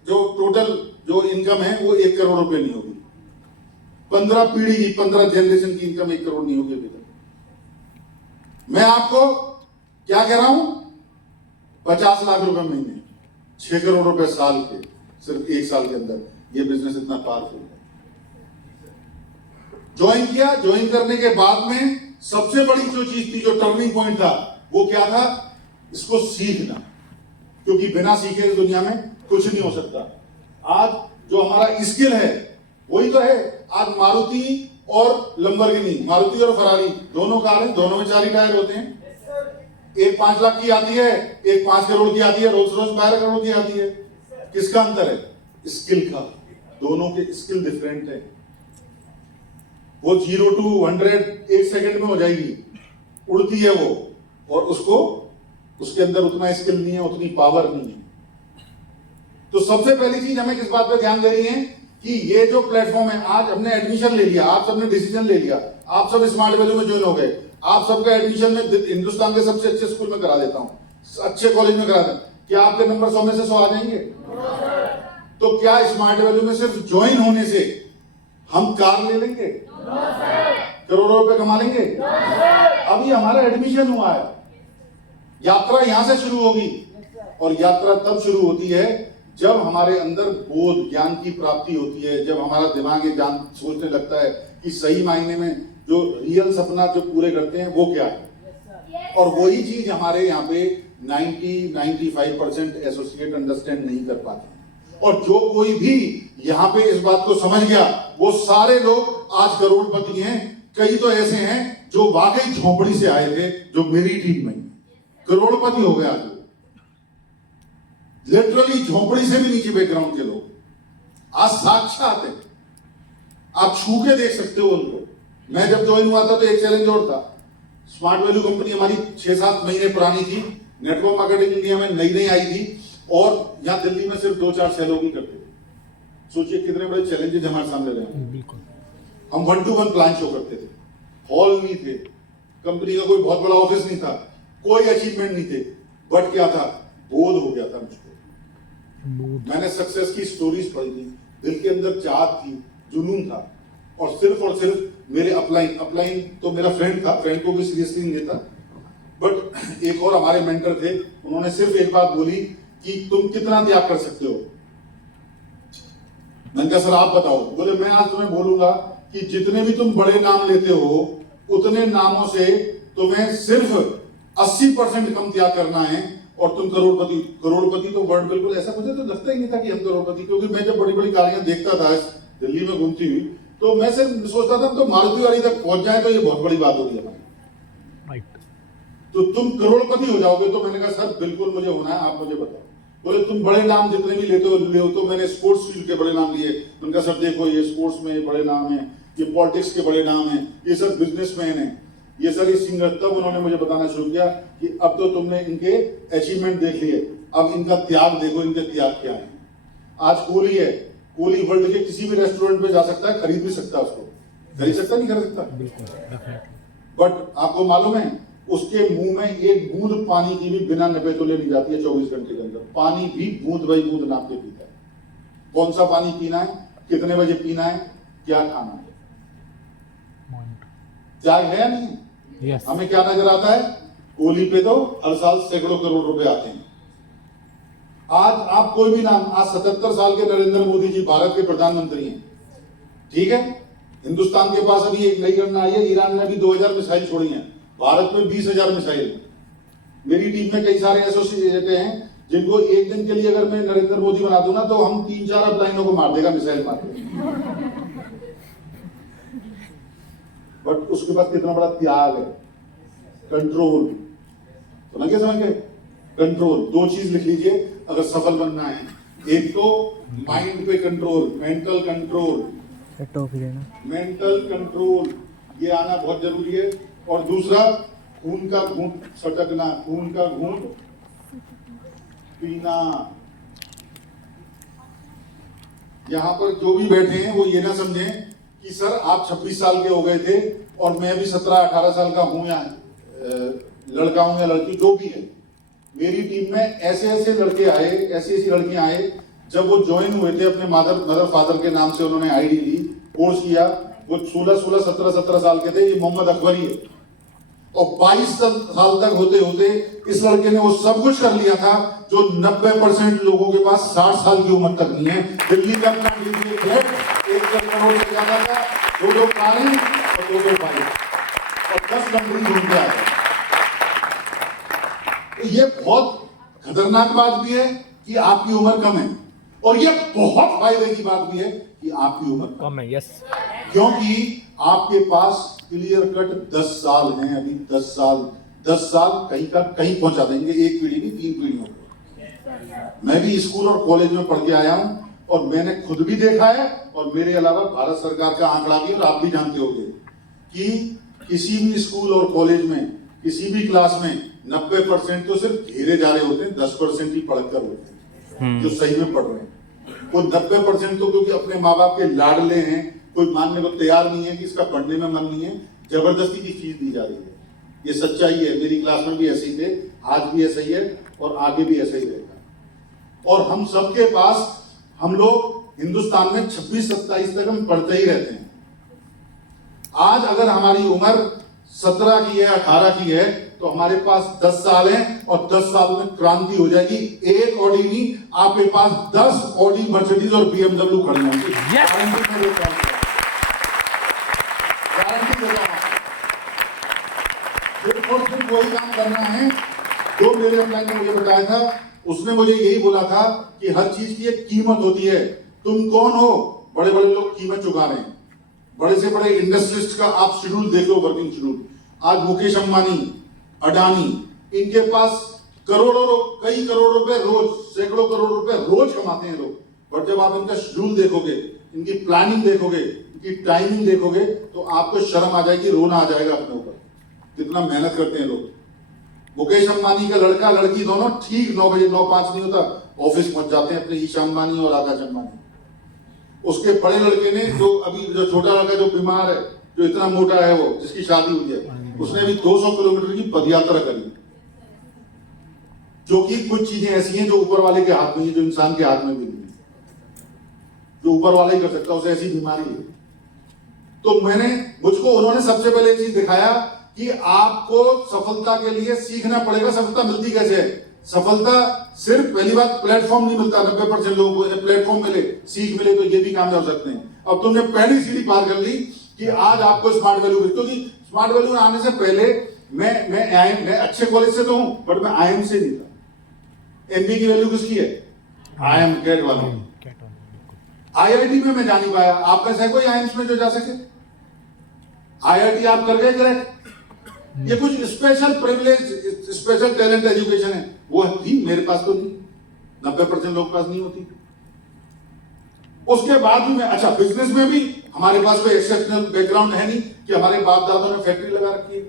जो टोटल जो इनकम है वो 1 करोड़ रुपए नहीं होगी। 15 पीढ़ी की, 15 जनरेशन की इनकम 1 करोड़ नहीं होगी अभी तक। मैं आपको क्या कह रहा हूं, 50 लाख रुपए महीने, 6 करोड़ रुपए साल के, सिर्फ 1 साल के अंदर ये बिजनेस इतना पावरफुल है। ज्वाइन किया, ज्वाइन करने के बाद में सबसे बड़ी जो चीज थी, जो टर्निंग पॉइंट था, वो क्या था, इसको सीखना, क्योंकि बिना सीखे इस दुनिया में कुछ नहीं हो सकता। आज जो हमारा स्किल है वही तो है। आज मारुति और लंबरगिनी, मारुति और फरारी दोनों कार हैं, दोनों में 4 ही टायर होते हैं। एक 5 लाख की आती है, एक 5 करोड़ की आती है, रोल्स रॉयस 12 करोड़ की आती है। किसका अंतर है, स्किल का। दोनों के स्किल डिफरेंट है। वो 0 to 100 1 सेकंड में हो जाएगी, उड़ती है वो, और उसको उसके अंदर उतना स्किल नहीं है, उतनी पावर नहीं है। तो सबसे पहली चीज हमें किस बात पे ध्यान दे रही है कि ये जो प्लेटफॉर्म है, आज हमने एडमिशन ले लिया, आप सबने डिसीजन ले लिया, आप सब स्मार्ट वैल्यू में ज्वाइन हो गए, आप सबका एडमिशन में हिंदुस्तान के सबसे अच्छे स्कूल में करा देता हूं, अच्छे कॉलेज में करा देता हूं। क्या आपके नंबर 100 में से 100 आ जाएंगे? तो क्या स्मार्ट वैल्यू में सिर्फ ज्वाइन होने से हम कार ले लेंगे, करोड़ों रुपए कमा लेंगे? अभी हमारा एडमिशन हुआ है, यात्रा यहां से शुरू होगी, और यात्रा तब शुरू होती है जब हमारे अंदर बोध ज्ञान की प्राप्ति होती है, जब हमारा दिमाग ये जान सोचने लगता है कि सही मायने में जो रियल सपना जो पूरे करते हैं वो क्या है। और वही चीज हमारे यहाँ पे 90-95% एसोसिएट अंडरस्टैंड नहीं कर पाते। और जो कोई भी यहाँ पे इस बात को समझ गया, वो सारे लोग आज करोड़पति हैं। कई तो ऐसे हैं जो वाकई झोपड़ी से आए थे, जो मेरी टीम में करोड़पति हो गया, आज लिटरली झोपड़ी से भी नीचे बैकग्राउंड के लोग आज साक्षात है। आप छू के देख सकते हो उनको। मैं जब ज्वाइन हुआ था तो एक चैलेंज और था। स्मार्ट वैल्यू कंपनी हमारी 6-7 महीने पुरानी थी, नेटवर्क मार्केटिंग इंडिया में नई नई आई थी, और यहां दिल्ली में सिर्फ 2-4 लोग ही करते थे। सोचिए कितने बड़े चैलेंजेस हमारे सामने रहे। बिल्कुल, हम 1-to-1 प्लान शो करते थे, हॉल नहीं थे, कंपनी का कोई बहुत बड़ा ऑफिस नहीं था, कोई अचीवमेंट नहीं थे, बट क्या था, बोध हो गया था मुझको। मैंने सक्सेस की स्टोरीज पढ़ी थी, दिल के अंदर चाहत थी, जुनून था, और सिर्फ मेरे अपलाइन तो मेरा फ्रेंड था, फ्रेंड को भी सीरियसली नहीं लेता, बट एक और हमारे मेंटर थे, उन्होंने सिर्फ एक बात बोली कि तुम कितना त्याग कर सकते हो। मैंने कहा सर आप बताओ। बोले मैं आज तुम्हें बोलूंगा कि जितने भी तुम बड़े नाम लेते हो, उतने नामों से तुम्हें सिर्फ 80% कम त्याग करना है, और तुम करोड़पति तो वर्ड बिल्कुल ऐसा मुझे तो लगता ही नहीं था कि हम करोड़पति, क्योंकि मैं जब बड़ी बड़ी गाड़ियां देखता था दिल्ली में घूमती हुई, तो मैं सिर्फ सोचता था तो मारुति वाली तक पहुंच जाए तो ये बहुत बड़ी बात होगी हमारी, तो तुम करोड़पति हो जाओगे। तो मैंने कहा सर बिल्कुल मुझे होना है, आप मुझे बताओ। बोले तुम बड़े नाम जितने भी लेते हो, तो मैंने स्पोर्ट्स फील्ड के बड़े नाम लिए। उनका सर देखो ये स्पोर्ट्स में बड़े नाम है, ये पॉलिटिक्स के बड़े नाम है, ये सब बिजनेसमैन है, ये सर ये सिंगर। तब उन्होंने मुझे बताना शुरू किया कि अब तो तुमने इनके अचीवमेंट देख लिए, अब इनका त्याग देखो, इनके त्याग क्या है। आज कोहली है, कोहली वर्ल्ड के किसी भी रेस्टोरेंट में जा सकता है, खरीद भी सकता है, उसको खरीद सकता नहीं खरीद सकता, बट आपको मालूम है उसके मुंह में एक बूंद पानी की भी बिना नपे तोले नहीं जाती है 24 घंटे के अंदर। पानी भी बूंद बाई बूंद नाप के पीता है। कौन सा पानी पीना है, कितने बजे पीना है, क्या खाना है, त्याग है या नहीं? Yes. हमें क्या नजर आता है, कोहली पे तो हर साल सैकड़ों करोड़ रुपए आते हैं। आज आप कोई भी नाम, आज 77 साल के नरेंद्र मोदी जी भारत के प्रधानमंत्री हैं, ठीक है। हिंदुस्तान के पास अभी एक नई गणना आई है, ईरान ने भी 2000 मिसाइल छोड़ी हैं, भारत में 20,000 मिसाइल है। मेरी टीम में कई सारे एसोसिएट हैं जिनको एक दिन के लिए अगर मैं नरेंद्र मोदी बना दूं ना, तो हम 3-4 अपलाइनों को मार देगा, मिसाइल मार देगा। बट उसके पास कितना बड़ा त्याग है, कंट्रोल। तो ना क्या समझ गए, कंट्रोल, दो चीज लिख लीजिए अगर सफल बनना है। एक तो माइंड पे control, mental control, mental control ये आना बहुत जरूरी है। और दूसरा खून का घूंट सटकना, खून का घूंट पीना। यहां पर जो भी बैठे हैं वो ये ना समझें कि सर आप 26 साल के हो गए थे और मैं भी 17-18 साल का हूं या लड़का हूं या लड़की जो भी है। मेरी टीम में ऐसे ऐसे लड़के आए, ऐसी ऐसी लड़कियां आए, जब वो ज्वाइन हुए थे अपने मदर फादर के नाम से उन्होंने आईडी ली, कोर्स किया, वो 17 साल के थे। ये मोहम्मद अकबर ही है। और 22 साल तक होते होते इस लड़के ने वो सब कुछ कर लिया था जो 90% लोगों के पास 60 साल की उम्र तक नहीं है। दिल्ली का अपना फ्लैट 1 करोड़ से ज्यादा था, 2 कारें और 2 बाइक और 10 लंबी घूम के आया। तो ये बहुत खतरनाक बात भी है कि आपकी उम्र कम है, और ये बहुत फायदे की बात भी है कि आपकी उम्र कम है। यस, क्योंकि आपके पास क्लियर कट 10 साल हैं। अभी 10 साल कहीं का कहीं पहुंचा देंगे, एक पीढ़ी नहीं 3 पीढ़ियों को। मैं भी स्कूल और कॉलेज में पढ़ के आया हूं और मैंने खुद भी देखा है, और मेरे अलावा भारत सरकार का आंकड़ा भी, और आप भी जानते होंगे कि किसी भी स्कूल और कॉलेज में किसी भी क्लास में 90% तो सिर्फ घेरे जा रहे होते हैं, 10% ही पढ़कर होते हैं जो सही में पढ़ रहे हैं। वो 90% तो क्योंकि अपने माँ बाप के लाडले हैं, कोई मानने को तैयार नहीं है कि इसका पढ़ने में मन नहीं है, जबरदस्ती की फीस दी जा रही है। ये सच्चाई है। मेरी क्लास में भी ऐसे ही थे, आज भी ऐसा ही है और आगे भी ऐसा ही रहेगा। और हम सबके पास, हम लोग हिंदुस्तान में 26-27 तक हम पढ़ते ही रहते हैं। आज अगर हमारी उम्र 17 की है, 18 की है, तो हमारे पास 10 साल हैं और 10 साल में क्रांति हो जाएगी। एक ऑडी नहीं, आपके पास 10 ऑडी, मर्सिडीज और बीएमडब्ल्यू खड़े होंगे। गारंटी देता हूं। सिर्फ वही काम करना है जो मेरे एम्प्लॉय ने मुझे बताया था। उसने मुझे यही बोला था कि हर चीज की एक कीमत होती है। तुम कौन हो? बड़े बड़े लोग कीमत चुका रहे हैं। बड़े से बड़े इंडस्ट्रिस्ट का आप शेड्यूल देख लो, वर्किंग शेड्यूल। आज मुकेश अंबानी, अडानी, इनके पास कई करोड़ रुपए रोज, सैकड़ों करोड़ रुपए रोज कमाते हैं लोग। पर जब आप इनका शेड्यूल देखोगे, इनकी प्लानिंग देखोगे, इनकी टाइमिंग देखोगे, तो आपको शर्म आ जाएगी, रोना आ जाएगा अपने ऊपर, कितना मेहनत करते हैं लोग। मुकेश अंबानी का लड़का लड़की दोनों ठीक 9 बजे, 9:05 नहीं होता, ऑफिस पहुंच जाते हैं अपने, ईशा अंबानी और आकाश अंबानी। उसके बड़े लड़के ने, जो छोटा लड़का जो बीमार है, जो इतना मोटा है, वो जिसकी शादी हुई है, उसने भी 200 किलोमीटर की पदयात्रा करी। जो कि कुछ चीजें ऐसी हैं जो ऊपर वाले के हाथ में है, जो इंसान के हाथ में भी नहीं है, जो ऊपर वाला ही कर सकता है, उसे ऐसी बीमारी है। तो मुझको उन्होंने सबसे पहले ये चीज दिखाया कि आपको सफलता के लिए सीखना पड़ेगा। सफलता मिलती कैसे है? सफलता सिर्फ, पहली बात, प्लेटफॉर्म नहीं मिलता। 90% लोगों को प्लेटफॉर्म मिले, सीख मिले, तो ये भी कामयाब हो सकते हैं। अब तुमने पहली सीढ़ी पार कर ली कि आज आपको स्मार्ट वैल्यू, क्योंकि स्मार्ट वैल्यू आने से पहले मैं अच्छे कॉलेज से तो हूं, बट मैं आईएम से नहीं था। एमबी की वैल्यू किसकी है? आईएम कैट वाला। आईआईटी में मैं जा नहीं पाया। आप में से कोई आईएम्स में जो जा सके? आईआईटी आप कर गए क्रैक? ये कुछ special privilege, special talent education है, वो थी मेरे पास तो नहीं, 90% लोग पास नहीं होती। उसके बाद भी मैं, अच्छा, बिजनेस में भी हमारे पास कोई एक्सेप्शनल बैकग्राउंड है नहीं कि हमारे बाप दादों ने फैक्ट्री लगा रखी है।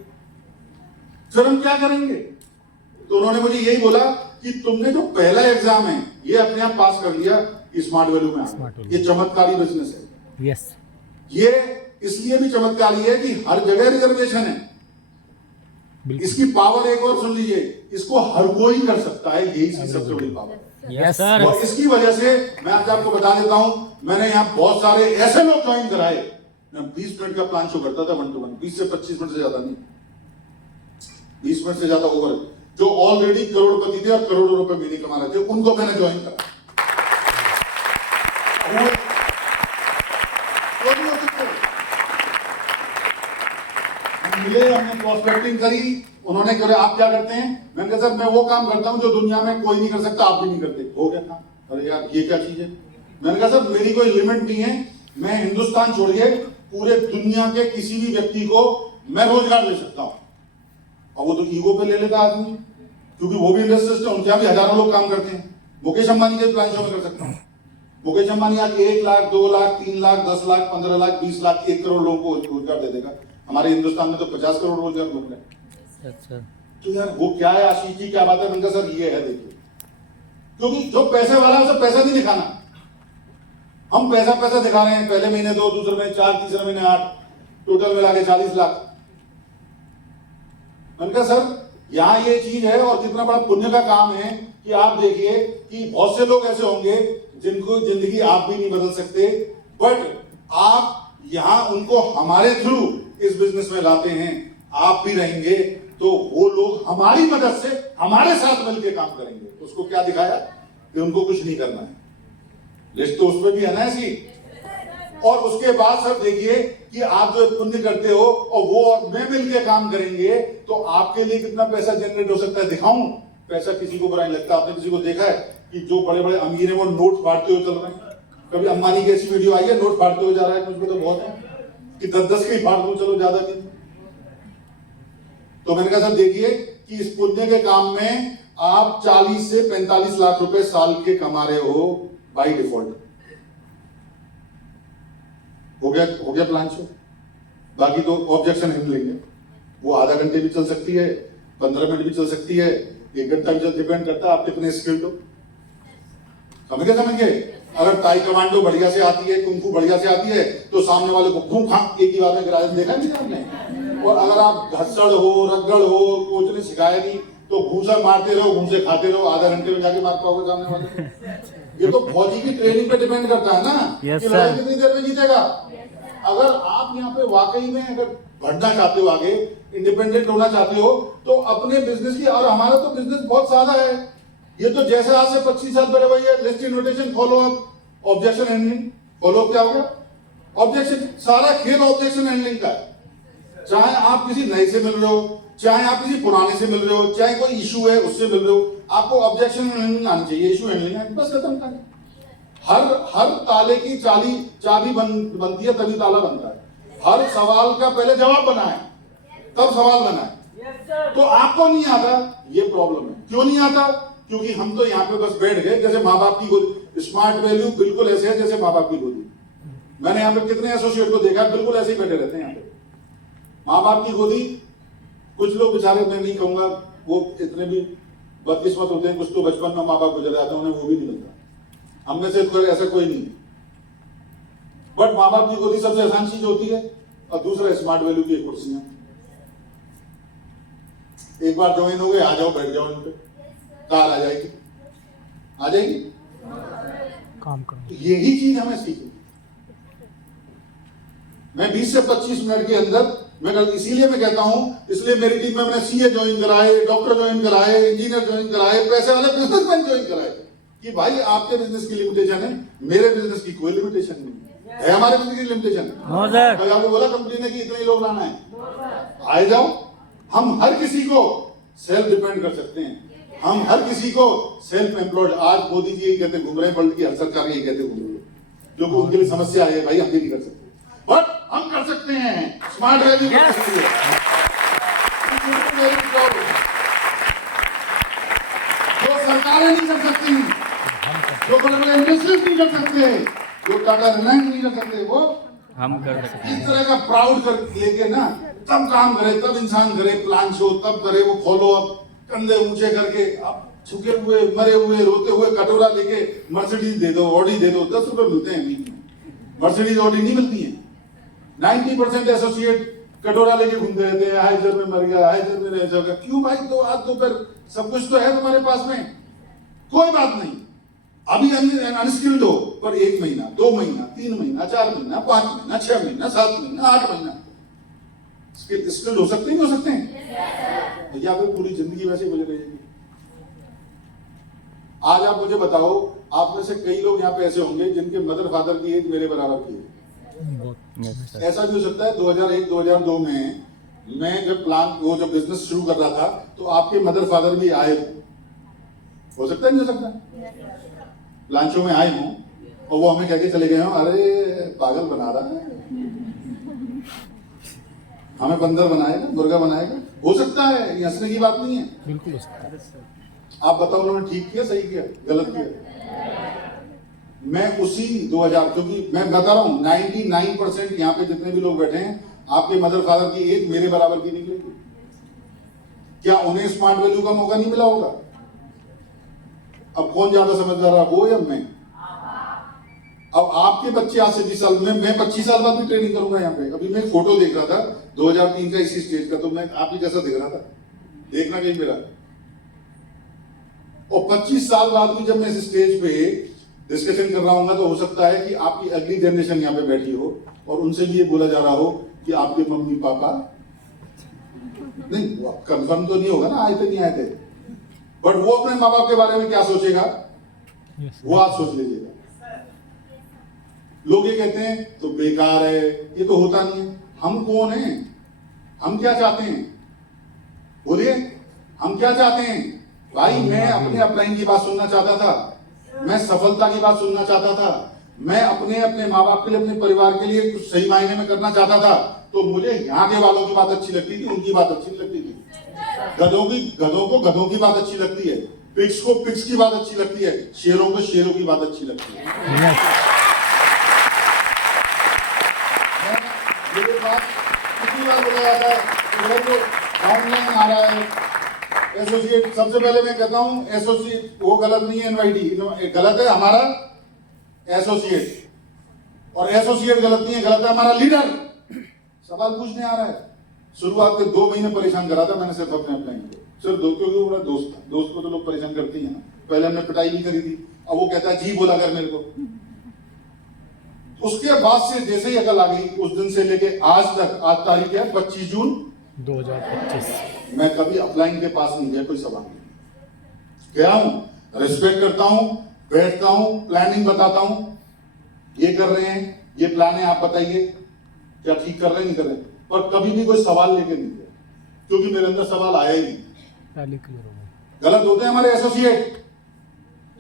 फिर हम क्या करेंगे? तो उन्होंने मुझे यही बोला कि तुमने जो पहला एग्जाम है ये अपने आप पास कर लिया, स्मार्ट वैल्यू में आ गया। ये चमत्कारी बिजनेस है। यस, ये इसलिए भी चमत्कारी है कि हर जगह रिजर्वेशन है। इसकी पावर एक और सुन लीजिए, इसको हर कोई कर सकता है, यही इसकी सबसे बड़ी पावर। Yes sir. और इसकी वजह से मैं आज आपको बता देता हूं, मैंने यहाँ बहुत सारे ऐसे लोग ज्वाइन कराए। मैं 20 मिनट का प्लान शो करता था 1 to 1, 20 से 25 मिनट से ज्यादा नहीं, 20 मिनट से ज्यादा ओवर, जो ऑलरेडी करोड़पति थे और करोड़ों रुपए महीने कमा रहे थे, उनको मैंने ज्वाइन करा। मिले, हमने प्रोस्पेक्टिंग करी, उन्होंने कहा आप क्या करते हैं? मैंने कहा सर मैं वो काम करता हूं जो दुनिया में कोई नहीं कर सकता, आप भी नहीं करते। हो गया काम। अरे यार ये क्या चीज है? मैंने कहा सर मेरी कोई लिमिट नहीं है, मैं हिंदुस्तान छोड़िए पूरे दुनिया के किसी भी व्यक्ति को मैं रोजगार दे सकता हूं। और वो तो ईगो पे ले लेता आदमी, क्योंकि वो भी इंडस्ट्रियलिस्ट है, उनके यहाँ भी हजारों लोग काम करते हैं। मुकेश अंबानी के प्लान शो में कर सकता हूँ। मुकेश अंबानी आज 1 लाख, 2 लाख, 3 लाख, 10 लाख, 15 लाख, 20 लाख, 1 करोड़ लोगों को रोजगार दे देगा। हमारे हिंदुस्तान में तो 50 करोड़ रोजगार लोग हैं। अच्छा, तो यार वो क्या है, आशीष जी क्या बात है? उनका सर ये है, देखिए, क्योंकि जो पैसे वाला है उसे पैसा नहीं दिखाना। हम पैसा दिखा रहे हैं, पहले महीने 2, दूसरे महीने 4, तीसरे महीने 8, टोटल मिला के 40 लाख। मैंने कहा सर यहाँ ये चीज है, और कितना बड़ा पुण्य का काम है कि आप देखिए कि बहुत से लोग ऐसे होंगे जिनको जिंदगी आप भी नहीं बदल सकते, बट आप यहाँ उनको हमारे थ्रू इस बिजनेस में लाते हैं, आप भी रहेंगे तो वो लोग हमारी मदद से हमारे साथ मिलकर काम करेंगे। उसको क्या दिखाया कि उनको कुछ नहीं करना है, लिस्ट तो उसमें भी है ना ऐसी। और उसके बाद सब देखिए कि आप जो पुण्य करते हो और वो और मैं मिलके काम करेंगे तो आपके लिए कितना पैसा जनरेट हो सकता है। दिखाऊं पैसा किसी को बुरा नहीं लगता। आपने किसी को देखा है कि जो बड़े बड़े अमीर है वो नोट फाड़ते हुए चल रहे हैं? कभी अंबानी की ऐसी वीडियो आई है नोट फाड़ते हुए जा रहा है? मुझको तो बहुत है कि 10-10 के ही फाड़ दूं, चलो ज्यादा नहीं। तो मैंने कहा सर देखिए कि इस पुण्य के काम में आप 40 से 45 लाख रुपए साल के कमा रहे हो बाई डिफॉल्ट। हो गया प्लान शो। बाकी तो ऑब्जेक्शन हम लेंगे, वो आधा घंटे भी चल सकती है, 15 मिनट भी चल सकती है, 1 घंटा भी चल, डिपेंड करता है आप कितने स्किल्ड हो। समझ गए? अगर ताई कमांडो बढ़िया से आती है, कुंफू बढ़िया से आती है, तो सामने वाले को खूब खा एक ही बार में गिरा देखा नहीं आपने। और अगर आप घसड़ हो, रगड़ हो, कोच ने सिखाया नहीं, तो घूसा मारते रहो, घूसे खाते रहो, आधा घंटे में जाके मार पाओगे सामने वाले को। ये तो फौजी की ट्रेनिंग पे डिपेंड करता है ना कि लड़ाई कितनी देर में जीतेगा। अगर आप यहाँ पे वाकई में अगर बढ़ना चाहते हो, आगे इंडिपेंडेंट होना चाहते हो, तो अपने बिजनेस की, और हमारा तो बिजनेस बहुत सादा है। ये तो जैसे आज से 25 साल पहले वही है, list invitation, follow up, objection handling. Follow up क्या हो गया? ऑब्जेक्शन। सारा खेल ऑब्जेक्शन हैंडलिंग का है। चाहे आप किसी नए से मिल रहे हो, चाहे आप किसी पुराने से मिल रहे हो, चाहे कोई इशू है उससे मिल रहे हो, आपको ऑब्जेक्शन हैंडलिंग आनी चाहिए। इशू हैंडलिंग है, बस खत्म कर। हर ताले की चाबी बनती है तभी ताला बनता है। हर सवाल का पहले जवाब बनाए तब सवाल बनाए। तो आपको नहीं आता, ये प्रॉब्लम है। क्यों नहीं आता? क्योंकि हम तो यहाँ पे बस बैठ गए जैसे माँ बाप की गोदी। स्मार्ट वैल्यू बिल्कुल ऐसे है जैसे माँ बाप की गोदी। मैंने यहाँ पे कितने एसोसिएट को देखा, बिल्कुल ऐसे ही बैठे रहते हैं यहाँ पे, माँ बाप की गोदी। कुछ लोग बेचारे, मैं नहीं कहूंगा वो इतने भी बदकिस्मत होते हैं, कुछ तो बचपन में माँ बाप गुजर जाते हैं, उन्हें वो भी नहीं मिलता। हम में से ऐसा कोई नहीं। बट माँ बाप की गोदी सबसे आसान चीज होती है। और दूसरा स्मार्ट वैल्यू की कुर्सियां। एक बार ज्वाइन हो गए, आ जाओ, बैठ जाओ इन पे, कार आ जाएगी, आ जाएगी, काम करो। तो यही चीज हमें सीखनी। मैं 20 से 25 मिनट के अंदर, इसीलिए मैं कहता हूं, इसलिए मेरी टीम में मैंने सीए ज्वाइन कराए, डॉक्टर ज्वाइन कराए, इंजीनियर ज्वाइन कराए, पैसे वाले बिजनेसमैन ज्वाइन कराए कि भाई आपके बिजनेस की लिमिटेशन है, मेरे बिजनेस की कोई लिमिटेशन नहीं है। हमारे बिजनेस की लिमिटेशन है भाई, आपको बोला कंपनी ने कि इतने ही लोग लाना है, आए जाओ। हम हर किसी को सेल्फ डिपेंड कर सकते हैं, हम हर किसी को सेल्फ एम्प्लॉयड। आज मोदी जी यही कहते घूम रहे हैं, वर्ल्ड की हर सरकार यही कहते घूम रही है, जो कि उनके लिए समस्या है। भाई हम भी नहीं कर सकते, बट हम कर सकते हैं। स्मार्ट वैल्यू कर सकते हैं। जो सरकारें नहीं कर सकती, जो बड़े बड़े इंडस्ट्रीज नहीं कर सकते, जो टाटा रिलायंस नहीं कर सकते, वो हम कर सकते हैं। इस तरह का प्राउड कर लेके ना, तब काम करे, तब इंसान करे, प्लान शो तब करे, वो फॉलो अप, कंधे ऊंचे करके, अब झुके हुए, मरे हुए, रोते हुए कटोरा लेके मर्सिडीज दे दो, ऑडी दे दो, 10 रुपए मिलते हैं वीक में। मर्सिडीज ऑडी नहीं मिलती है। 90% एसोसिएट कटोरा लेके घूमते रहते हैं, हाइजर में मर गया, हाइजर में ऐसा हो गया। क्यों भाई? तो आज दोपहर सब कुछ तो है तुम्हारे पास में, कोई बात नहीं। अभी अनस्किल्ड हो, पर 1 महीना, 2 महीना, 3 महीना, 4 महीना, 5 महीना, 6 महीना, 7 महीना, 8 महीना स्किल्ड हो सकते हैं, हो सकते हैं। या फिर पूरी जिंदगी वैसे गुजर जाएगी। आज आप मुझे बताओ, आप में से कई लोग यहाँ पे ऐसे होंगे जिनके मदर फादर की एज मेरे बराबर की है। ऐसा भी हो सकता है 2001-2002 में मैं जब जब बिजनेस शुरू कर रहा था, तो आपके मदर फादर भी आए हो सकता है, नहीं हो सकता, प्लान शो में आए हों और वो हमें कह के चले गए हों, अरे पागल बना रहा है, हमें बंदर बनाएगा, मुर्गा बनाएगा। हो सकता है, ये हंसने की बात नहीं है। बिल्कुल हो सकता है। आप बताओ उन्होंने ठीक किया, सही किया, गलत किया? मैं उसी 2000, क्योंकि मैं बता रहा हूं 99% यहाँ पे जितने भी लोग बैठे हैं, आपके मदर फादर की एज मेरे बराबर की निकलेगी। क्या उन्हें स्मार्ट वैल्यू का मौका नहीं मिला होगा? अब कौन ज्यादा समझदार है, वो या मैं? अब आपके बच्चे आज से 20 साल में, मैं 25 साल बाद भी ट्रेनिंग करूंगा यहाँ पे। अभी मैं फोटो देख रहा था 2003 का इसी स्टेज का, तो मैं आपकी जैसा दिख रहा था, देखना कहीं मेरा। और 25 साल बाद भी जब मैं इस स्टेज पे डिस्कशन कर रहा हूँ, तो हो सकता है कि आपकी अगली जनरेशन यहाँ पे बैठी हो और उनसे भी ये बोला जा रहा हो कि आपके मम्मी पापा, नहीं कंफर्म तो नहीं होगा ना, आए थे नहीं आए थे, बट वो अपने माँ बाप के बारे में क्या सोचेगा, वो आप सोच लीजिएगा। लोग ये कहते हैं तो बेकार है, ये तो होता नहीं है। हम कौन हैं? हम क्या चाहते हैं? बोलिए, हम क्या चाहते हैं? भाई मैं अपने अपलाइन की बात सुनना चाहता था, मैं सफलता की बात सुनना चाहता था, मैं अपने माँ बाप के लिए, अपने परिवार के लिए कुछ सही मायने में करना चाहता था। तो मुझे यहाँ के वालों की बात अच्छी लगती थी, उनकी बात अच्छी लगती थी। गधों को गधों की बात अच्छी लगती है, पिग्स को पिग्स की बात अच्छी लगती है, शेरों को शेरों की बात अच्छी लगती है। मेरे पास कितनी बार बोला जाता है तो ऑनलाइन आ रहा है एसोसिएट। सबसे पहले मैं कहता हूं एसोसिएट वो गलत नहीं है, एनवाईडी गलत है, हमारा एसोसिएट, और एसोसिएट गलत नहीं है, गलत है हमारा लीडर। सवाल पूछने आ रहा है। शुरुआत के 2 महीने परेशान करा था मैंने सिर्फ अपने अपलाइन को, सिर्फ दो, क्योंकि वो मेरा दोस्त था। दोस्त को तो लोग परेशान करते ही हैं ना। पहले हमने पिटाई भी करी थी, अब वो कहता है जी बोला कर मेरे को। उसके बाद से जैसे ही अकल आ गई, उस दिन से लेके आज तक, आज तारीख है 25 जून 2025, मैं कभी अपलाइन के पास नहीं गया कोई सवाल नहीं। गया हूं, रिस्पेक्ट करता हूं, बैठता हूं, प्लानिंग बताता हूं, ये कर रहे हैं, ये प्लान है, आप बताइए क्या ठीक कर रहे हैं, नहीं कर रहे, पर कभी भी कोई सवाल लेके नहीं गया, क्योंकि मेरे अंदर सवाल आया ही नहीं। पहले क्लियर हो गया। गलत होते हैं हमारे एसोसिएट।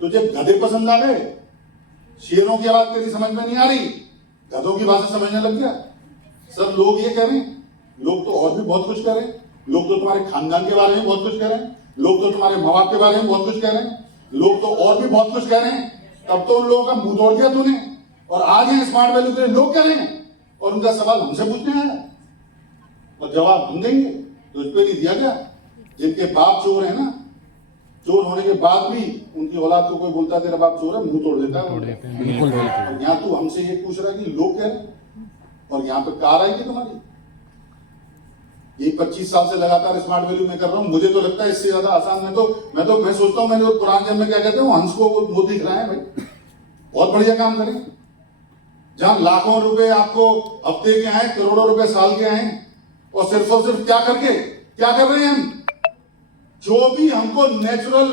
तुझे गधे पसंद आ गए, शेरों की आवाज तेरी समझ में नहीं आ रही, गधों की भाषा समझने लग गया। सब लोग ये कह रहे हैं, लोग तो और भी बहुत कुछ कह रहे हैं, लोग तो तुम्हारे खानदान के बारे में बहुत कुछ कह रहे हैं, लोग तो तुम्हारे माँ बाप के बारे में बहुत कुछ कह रहे हैं, लोग तो और भी बहुत कुछ कह रहे हैं। तब तो उन लोगों का मुंह तोड़ दिया तूने, और आज हैं स्मार्ट वैल्यू के लोग कह रहे हैं, और उनका सवाल हमसे पूछने आया, और जवाब हम देंगे। तो इस पे नहीं दिया गया। जिनके बाप चोर है ना, चोर होने के बाद भी उनकी औलाद को कोई बोलता है तेरा बाप चोर है, मुंह तोड़ देता है। बिल्कुल। यहाँ तू हमसे ये पूछ रहा है कि लोग कह रहे हैं, और यहाँ पे कार आएगी तुम्हारी। ये 25 साल से लगातार स्मार्ट वैल्यू में कर रहा हूँ, मुझे तो लगता है इससे ज्यादा आसान। मैं सोचता हूँ, मैंने तो पुराने जन्म में क्या कहते हैं, हंस को वो दिख रहा है भाई, बहुत बढ़िया काम करें। जहां लाखों रुपए आपको हफ्ते के आए, करोड़ों रुपए साल के आए, और सिर्फ क्या करके क्या कर रहे हैं हम? जो भी हमको नेचुरल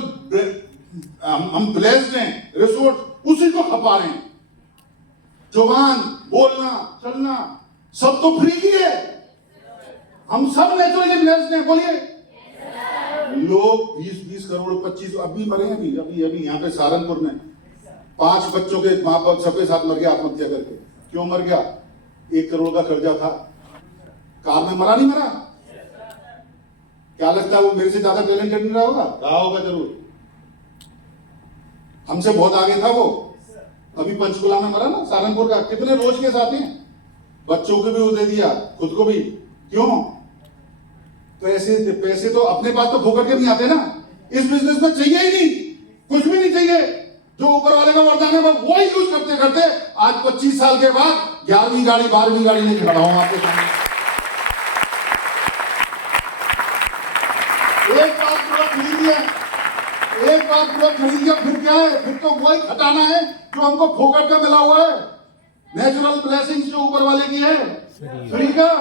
हम ब्लेस्ड हैं रिसोर्स, उसी को खपा रहे हैं। जुबान, बोलना, चलना सब तो फ्री की है, हम सब नेचुरली ब्लेस्ड हैं। बोलिए, लोग 20-20 करोड़ 25 अभी मरे हैं, अभी यहाँ पे सहारनपुर में 5 बच्चों के माँ बाप सबके साथ मर गया आत्महत्या करके। क्यों मर गया? 1 करोड़ का कर्जा था, कार में मरा नहीं मरा। क्या लगता है वो मेरे से ज्यादा टैलेंटेड नहीं रहा होगा जरूर, हमसे बहुत आगे था वो। अभी पंचकुला में मरा ना, सहारनपुर का। कितने रोज के साथ हैं, बच्चों को भी वो दे दिया, खुद को भी। क्यों? पैसे तो अपने पास तो फोकट के नहीं आते ना। इस बिजनेस में चाहिए ही नहीं, कुछ भी नहीं चाहिए। जो ऊपर वाले का वरदान है वो ही यूज करते करते आज 25 साल के बाद 11वीं गाड़ी 12वीं गाड़ी लेके खड़ा हूं आपके सामने। एक बार पूरा खरीद लिया, एक बार पूरा खरीद लिया, फिर क्या है? फिर तो वही खटाना है जो हमको फोकट का मिला हुआ है, नेचुरल ब्लेसिंग्स जो ऊपर वाले की है, फ्री का।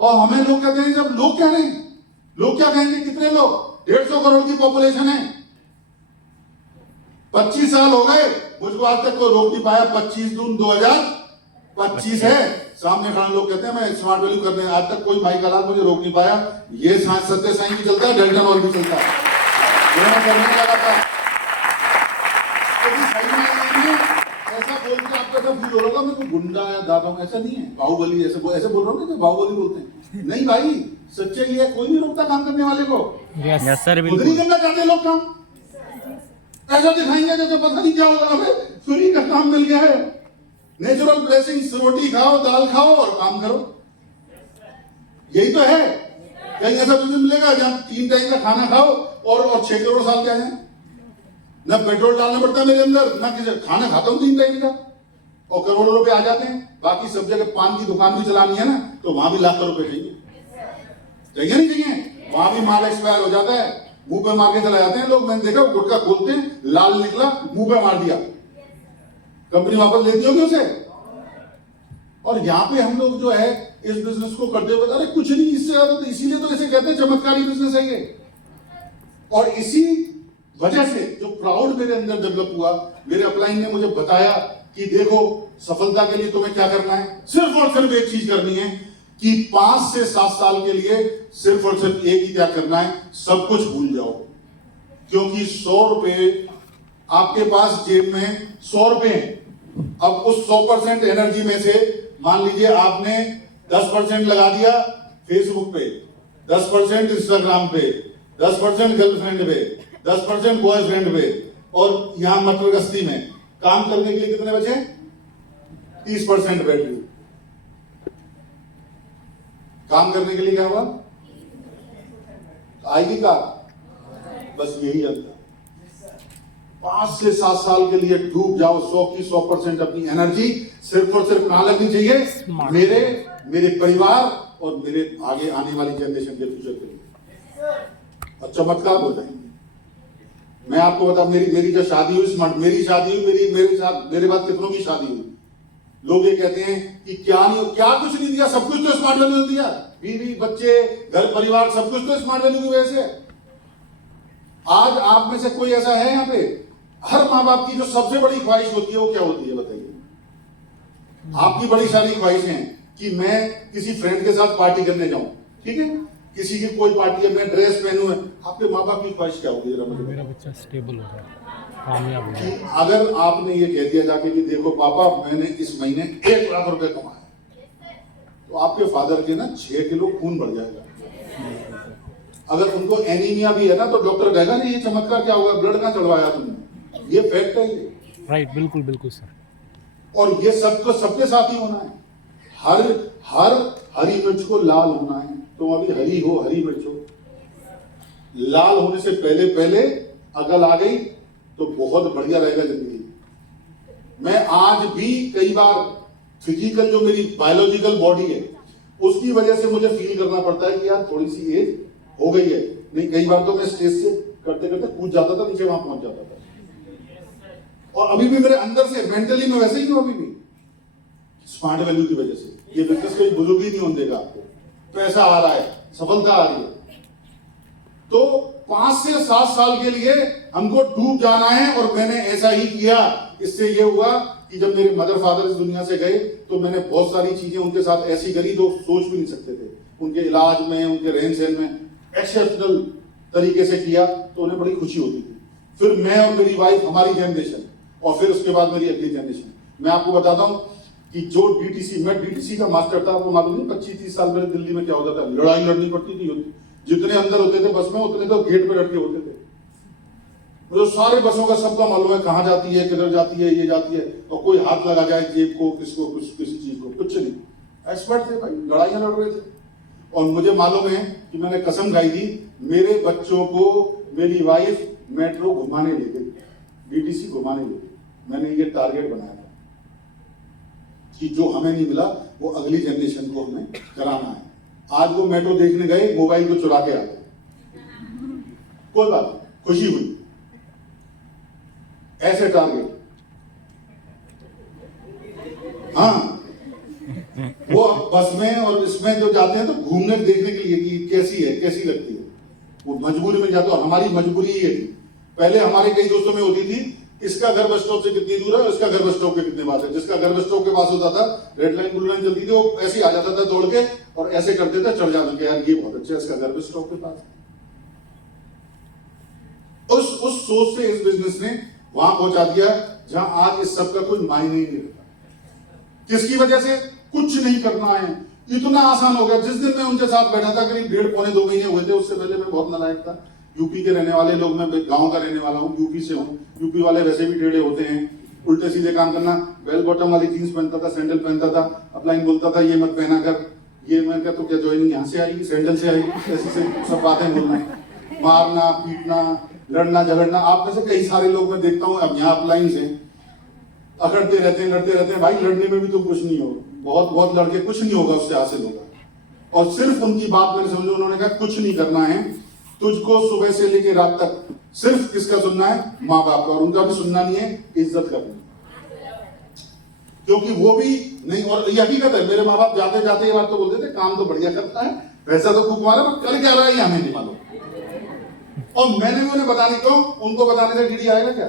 और हमें लोग कहते हैं, जब लोग कह रहे हैं, लोग क्या कहेंगे? कितने लोग? 150 करोड़ की पॉपुलेशन है, 25 साल हो गए, मुझको आज तक कोई रोक नहीं पाया। 25 जून 2025 है, सामने खड़े लोग कहते हैं मैं स्मार्ट वैल्यू करने, आज तक कोई भाई का मुझे रोक नहीं पाया। ये सत्य साईं भी चलता है, डेल्टन ऑयल भी चलता है, दोनों करने लगा था। ऐसा बोल के आपको ऐसा फील हो रहा होगा मैं कोई गुंडा या दादा हूं, ऐसा नहीं है। बाहुबली ऐसे बोल रहा हूँ ना, बाहुबली बोलते हैं, नहीं भाई। सच्चाई है, कोई नहीं रोकता काम करने वाले को। यस सर खुद नहीं करना चाहते लोग काम, ऐसा दिखाएंगे जैसे पता नहीं क्या होगा, हमें फ्री का काम मिल गया है। नेचुरल ब्लेसिंग्स, रोटी खाओ, दाल खाओ और काम करो, यही तो है। कहीं ऐसा कुछ मिलेगा जहां 3 टाइम का खाना खाओ और 6 करोड़ साल के आ जाए? ना पेट्रोल डालना पड़ता है मेरे अंदर, ना किसी खाना खाता हूं 3 टाइम का और करोड़ों रुपए आ जाते हैं। बाकी सब जगह पान की दुकान भी चलानी है ना, तो वहां भी लाखों रुपए चाहिए, चाहिए नहीं चाहिए? वहां भी माल एक्सपायर हो जाता है, मुंह पे मार के चला जाते हैं लोग। मैंने देखा गुटखा खोलते हैं, लाल निकला, मुंह पे मार दिया, कंपनी वापस लेती होगी उसे। और यहाँ पे हम लोग जो है इस बिजनेस को करते हुए अरे कुछ नहीं इससे ज्यादा, तो इसीलिए तो इसे कहते हैं चमत्कारी बिजनेस है ये। और इसी वजह से जो प्राउड मेरे अंदर डेवलप हुआ, मेरे अपलाइन ने मुझे बताया कि देखो सफलता के लिए तुम्हें क्या करना है, सिर्फ और सिर्फ एक चीज करनी है कि 5 से 7 साल के लिए सिर्फ और सिर्फ एक ही क्या करना है, सब कुछ भूल जाओ। क्योंकि 100 रुपए आपके पास जेब में 100 रुपए हैं। अब उस 100% एनर्जी में से मान लीजिए आपने 10% लगा दिया फेसबुक पे, 10% इंस्टाग्राम पे, 10% गर्लफ्रेंड पे, 10% बॉयफ्रेंड पे, और यहां मटर गश्ती में काम करने के लिए कितने बचे? 30% बैटरी। काम करने के लिए क्या हुआ? आएगी कार, बस यही अंतर। 5 से 7 साल के लिए डूब जाओ, 100 की 100% अपनी एनर्जी सिर्फ और सिर्फ कहां लगनी चाहिए? मेरे परिवार और मेरे आगे आने वाली जनरेशन के फ्यूचर के लिए, और चमत्कार हो जाएंगे। मैं आपको बता, मेरी जो शादी हुई, मेरी शादी हुई, मेरे बाद कितनों की शादी हुई। लोग ये कहते हैं कि क्या कुछ नहीं दिया, सब कुछ तो स्मार्ट वैल्यू ने दिया, बीवी बच्चे घर परिवार सब कुछ तो स्मार्ट वैल्यू की वजह से। आज आप में से कोई ऐसा है यहाँ पे? हर माँ बाप की जो सबसे बड़ी ख्वाहिश होती है वो क्या होती है बताइए? आपकी बड़ी सारी ख्वाहिशें हैं कि मैं किसी फ्रेंड के साथ पार्टी करने जाऊं, ठीक है, किसी की कोई पार्टी है, मैं ड्रेस पहनूं। आपके माँ बाप की ख्वाहिश क्या होगी? मेरा बच्चा स्टेबल हो जाए, कामयाब हो जाए। अगर आपने ये कह दिया जाके कि देखो पापा मैंने इस महीने 1 लाख रुपए कमाए, तो आपके फादर के ना 6 किलो खून बढ़ जाएगा। अगर उनको एनीमिया भी है ना, तो डॉक्टर कहेगा नहीं ये चमत्कार क्या होगा, ब्लड कहां चढ़वाया तुमने? ये फैक्ट है ये। राइट, बिल्कुल बिल्कुल सर। और ये सबको सबके साथ ही होना है। हर हरी मिर्च को लाल होना है। तुम अभी हरी हो, हरी मिर्च हो, लाल होने से पहले अकल आ गई तो बहुत बढ़िया रहेगा जिंदगी। मैं आज भी कई बार फिजिकल जो मेरी बायोलॉजिकल बॉडी है उसकी वजह से मुझे फील करना पड़ता है कि यार थोड़ी सी एज हो गई है। नहीं, कई बार तो मैं स्टेज से करते करते कूद जाता था, नीचे वहां पहुंच जाता था। और अभी भी मेरे अंदर से मेंटली मैं वैसे ही हूं अभी भी, स्मार्ट वैल्यू की वजह से। ये बिजनेस कोई बुजुर्गी नहीं होने देगा आपको, पैसा आ रहा है, सफलता आ रही है। तो 5 से 7 साल के लिए हमको डूब जाना है, और मैंने ऐसा ही किया। इससे ये हुआ कि जब मेरे मदर फादर इस दुनिया से गए तो मैंने बहुत सारी चीजें उनके साथ ऐसी करी जो सोच भी नहीं सकते थे। उनके इलाज में, उनके रहन सहन में एक्सेप्शनल तरीके से किया, तो उन्हें बड़ी खुशी होती थी। फिर मैं और मेरी वाइफ, हमारी जनरेशन, और फिर उसके बाद मेरी अगली जनरेशन। मैं आपको बताता हूं कि जो डीटीसी, मैं डीटीसी का मास्टर था, आपको मालूम नहीं 25-30 साल पहले दिल्ली में क्या होता था, लड़ाई लड़नी पड़ती थी। जितने अंदर होते थे बस में, उतने तो गेट पे लड़के होते थे। मुझे सारे बसों का सबका मालूम है, कहां जाती है, किधर जाती है, ये जाती है, और कोई हाथ लगा जाए जेब को, किसको किसी चीज को, कुछ नहीं। एक्सपर्ट थे भाई, लड़ाइयां लड़ रहे थे। और मुझे मालूम है कि मैंने कसम खाई थी, मेरे बच्चों को मेरी वाइफ मेट्रो घुमाने ले गई, डीटीसी घुमाने ले गई। मैंने ये टारगेट बनाया था कि जो हमें नहीं मिला वो अगली जनरेशन को हमें कराना है। आज वो मेट्रो देखने गए, मोबाइल को चुरा के आ गए, कोई बात नहीं, खुशी हुई। ऐसे टारगेट, हाँ, वो बस में और इसमें जो जाते हैं तो घूमने देखने के लिए कि कैसी है, कैसी लगती है, वो मजबूरी में जाते हैं। और हमारी मजबूरी ये थी, पहले हमारे कई दोस्तों में होती थी, इसका घर बस स्टॉप से कितनी दूर है, इसका घर बस स्टॉप के कितने पास है। जिसका घर बस स्टॉप के पास होता था, रेड लाइन ब्लू लाइन चलती थी, वो ऐसे ही आ जाता था दौड़ के, और ऐसे करते थे चढ़ जाने के, यार ये बहुत अच्छा है, इसका घर बस स्टॉप के पास है। उस सोच से इस बिजनेस ने वहां पहुंचा दिया जहां आज इस सब का कोई मायने ही नहीं रहता। किसकी वजह से? कुछ नहीं करना है, इतना आसान हो गया। जिस दिन मैं उनके साथ बैठा था, करीब 1.5-2 महीने हुए थे, उससे पहले मैं बहुत नालायक था। यूपी के रहने वाले लोग, मैं गांव का रहने वाला हूँ, यूपी से हूँ। यूपी वाले वैसे भी टेढ़े होते हैं, उल्टे सीधे काम करना। बेल बॉटम वाली जीन्स पहनता था, सैंडल पहनता था, अपलाइन बोलता था ये मत पहना कर, ये मैं कहता तो क्या ज्वाइनिंग यहाँ से आएगी, सैंडल से आएगी, ऐसी से सब बातें बोलना, मारना पीटना, लड़ना झगड़ना। आप में से कई सारे लोग मैं देखता हूँ अब यहाँ अपलाइन से अकड़ते रहते हैं, लड़ते रहते हैं। भाई लड़ने में भी तो कुछ नहीं होगा, बहुत बहुत लड़के कुछ नहीं होगा उससे हासिल होगा। और सिर्फ उनकी बात मैंने समझो, उन्होंने कहा कुछ नहीं करना है तुझको, सुबह से लेकर रात तक सिर्फ किसका सुनना है, माँ बाप का। और उनका भी सुनना नहीं है, इज्जत करनी, क्योंकि वो भी नहीं। और ये हकीकत है, मेरे माँ बाप जाते जाते ये बात तो बोलते थे, काम तो बढ़िया करता है, वैसा तो खूब मारा, पर कर क्या रहा है ये हमें नहीं मालूम। और मैंने भी उन्हें बताने क्यों, उनको बताने से डीडी आएगा क्या?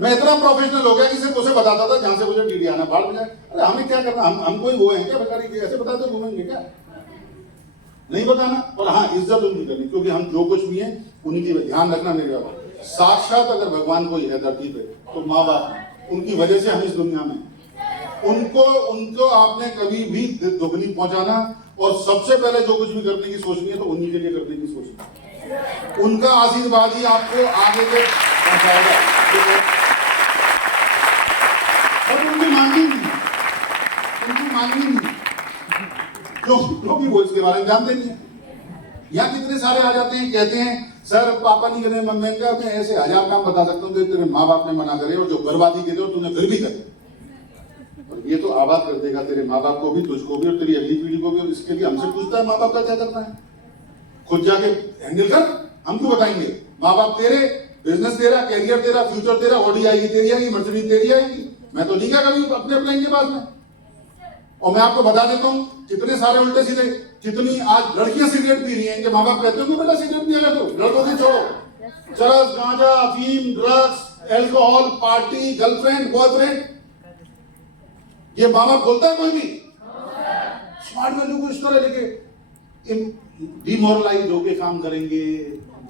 मैं इतना प्रोफेशनल हो गया कि सिर्फ उसे बताता था जहां से मुझे डीडी आना, बाढ़ में जाए। अरे हमें क्या करना, हम कोई वो है क्या बेचारी, ऐसे बताते घूमेंगे क्या? नहीं बताना। और हाँ, इज्जत उनकी करनी, क्योंकि हम जो कुछ भी हैं उनकी ध्यान रखना। मेरे बाबा साक्षात अगर भगवान कोई है धरती पे तो माँ बाप, उनकी वजह से हम इस दुनिया में। उनको आपने कभी भी दुख नहीं पहुंचाना, और सबसे पहले जो कुछ भी करने की सोचनी है तो उन्हीं के लिए करने की सोचनी। उनका आशीर्वाद ही आपको आगे तक पहुंचाएगा। और उनकी मांगनी नहीं, क्योंकि वो इसके बारे में जानते नहीं है। यहाँ कितने सारे आ जाते हैं, कहते हैं सर पापा नहीं करे, मम्मी का, मैं ऐसे 1000 काम बता सकता हूँ तेरे माँ बाप ने मना करे, और जो बर्बादी के दो तूने फिर भी करे। और ये तो आबाद कर देगा तेरे माँ बाप को भी, तुझको भी, और तेरी अगली पीढ़ी को भी। और इसके लिए हमसे पूछता है माँ बाप का क्या करना है, खुद जाके हैंडल कर, हम क्यों बताएंगे? माँ बाप तेरे, बिजनेस तेरा, कैरियर तेरा, फ्यूचर तेरा, ऑडी आएगी तेरी आएगी, मर्सिडीज तेरी आएगी। मैं तो नहीं गया कभी अपने अपलाइन के पास में। और मैं आपको बता देता हूँ कितने सारे उल्टे सीधे, कितनी आज लड़कियां सिगरेट पी रही हैं, इनके माँ बाप कहते हो कि बेटा सिगरेट पिएगा तो लड़कों की छोड़ो, चरस, गांजा, अफीम, drugs, alcohol, party, girlfriend, boyfriend, ये माँ बाप बोलता है कोई भी? स्मार्ट वैल्यू को इस तरह लेके डिमोरलाइज होके काम करेंगे,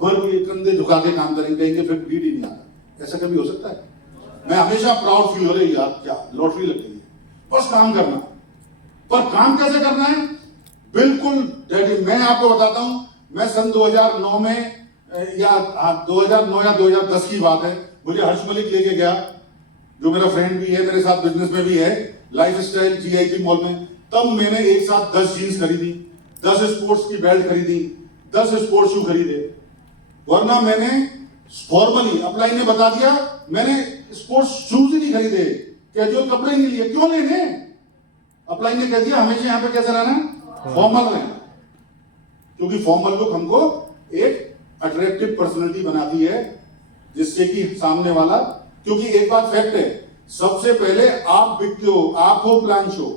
वर्ग के कंधे झुका के काम करेंगे, इनके फिर भीड़ ही नहीं आता। ऐसा कभी हो सकता है? मैं हमेशा प्राउड फील हो रही यार, क्या लॉटरी लग गई है, बस काम करना। पर काम कैसे करना है? बिल्कुल डैडी, मैं आपको बताता हूं, मैं सन 2009 में या 2009 या 2010 की बात है, मुझे हर्ष मलिक लेके गया, जो मेरा फ्रेंड भी है, मेरे साथ बिजनेस में भी है, लाइफ स्टाइल GIP मॉल में। तब मैंने एक साथ 10 जीन्स खरीदी, 10 स्पोर्ट्स की बेल्ट खरीदी, 10 स्पोर्ट्स शू खरीदे। वरना मैंने फॉर्मली, अपलाइन ने बता दिया, मैंने स्पोर्ट्स शूज ही नहीं खरीदे, कैजुअल कपड़े नहीं लिए। क्यों लेने? अपलाइन ने कह दिया हमेशा यहाँ पे कैसे रहना, फॉर्मल रहना, क्योंकि फॉर्मल लुक हमको एक अट्रैक्टिव पर्सनैलिटी बनाती है, जिससे कि सामने वाला, क्योंकि एक बात फैक्ट है, सबसे पहले आप बिकते हो, आप हो प्लान शो।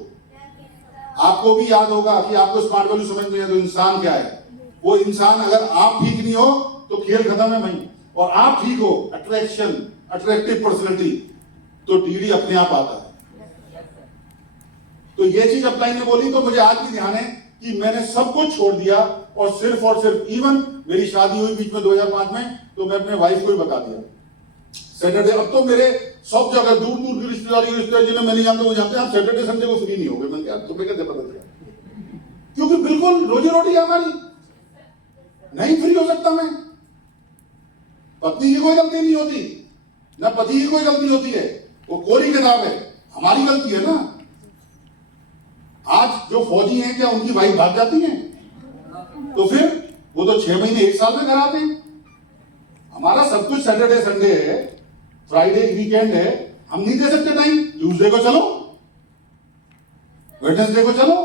आपको भी याद होगा कि आपको स्मार्ट वैल्यू समझ में है तो इंसान क्या है, वो इंसान अगर आप ठीक नहीं हो तो खेल खत्म है भाई, और आप ठीक हो, अट्रैक्शन, अट्रैक्टिव पर्सनैलिटी, तो डीडी अपने आप आता है। तो ये चीज अपलाइन ने बोली, तो मुझे आज भी ध्यान है कि मैंने सब कुछ छोड़ दिया, और सिर्फ इवन मेरी शादी हुई बीच में 2005 में, तो मैं अपने वाइफ को ही बता दिया सैटरडे। अब तो मेरे सब जगह दूर दूर की रिश्तेदारी जिन्हें मैं नहीं जानता वो जानते हैं, आप सैटरडे संडे को फ्री नहीं हो गए। मैंने कहा तुम्हें कैसे पता चला? क्योंकि बिल्कुल रोजी रोटी हमारी नहीं फ्री हो सकता मैं। पत्नी की कोई गलती नहीं होती, ना पति की कोई गलती होती है, वो कोरी किताब है, हमारी गलती है ना। आज जो फौजी हैं, क्या उनकी वाइफ भाग जाती हैं? तो फिर वो तो 6 महीने 1 साल में कराते हैं। हमारा सब कुछ सैटरडे संडे है, फ्राइडे वीकेंड है, हम नहीं दे सकते टाइम। ट्यूसडे को चलो, वेडनेसडे को चलो,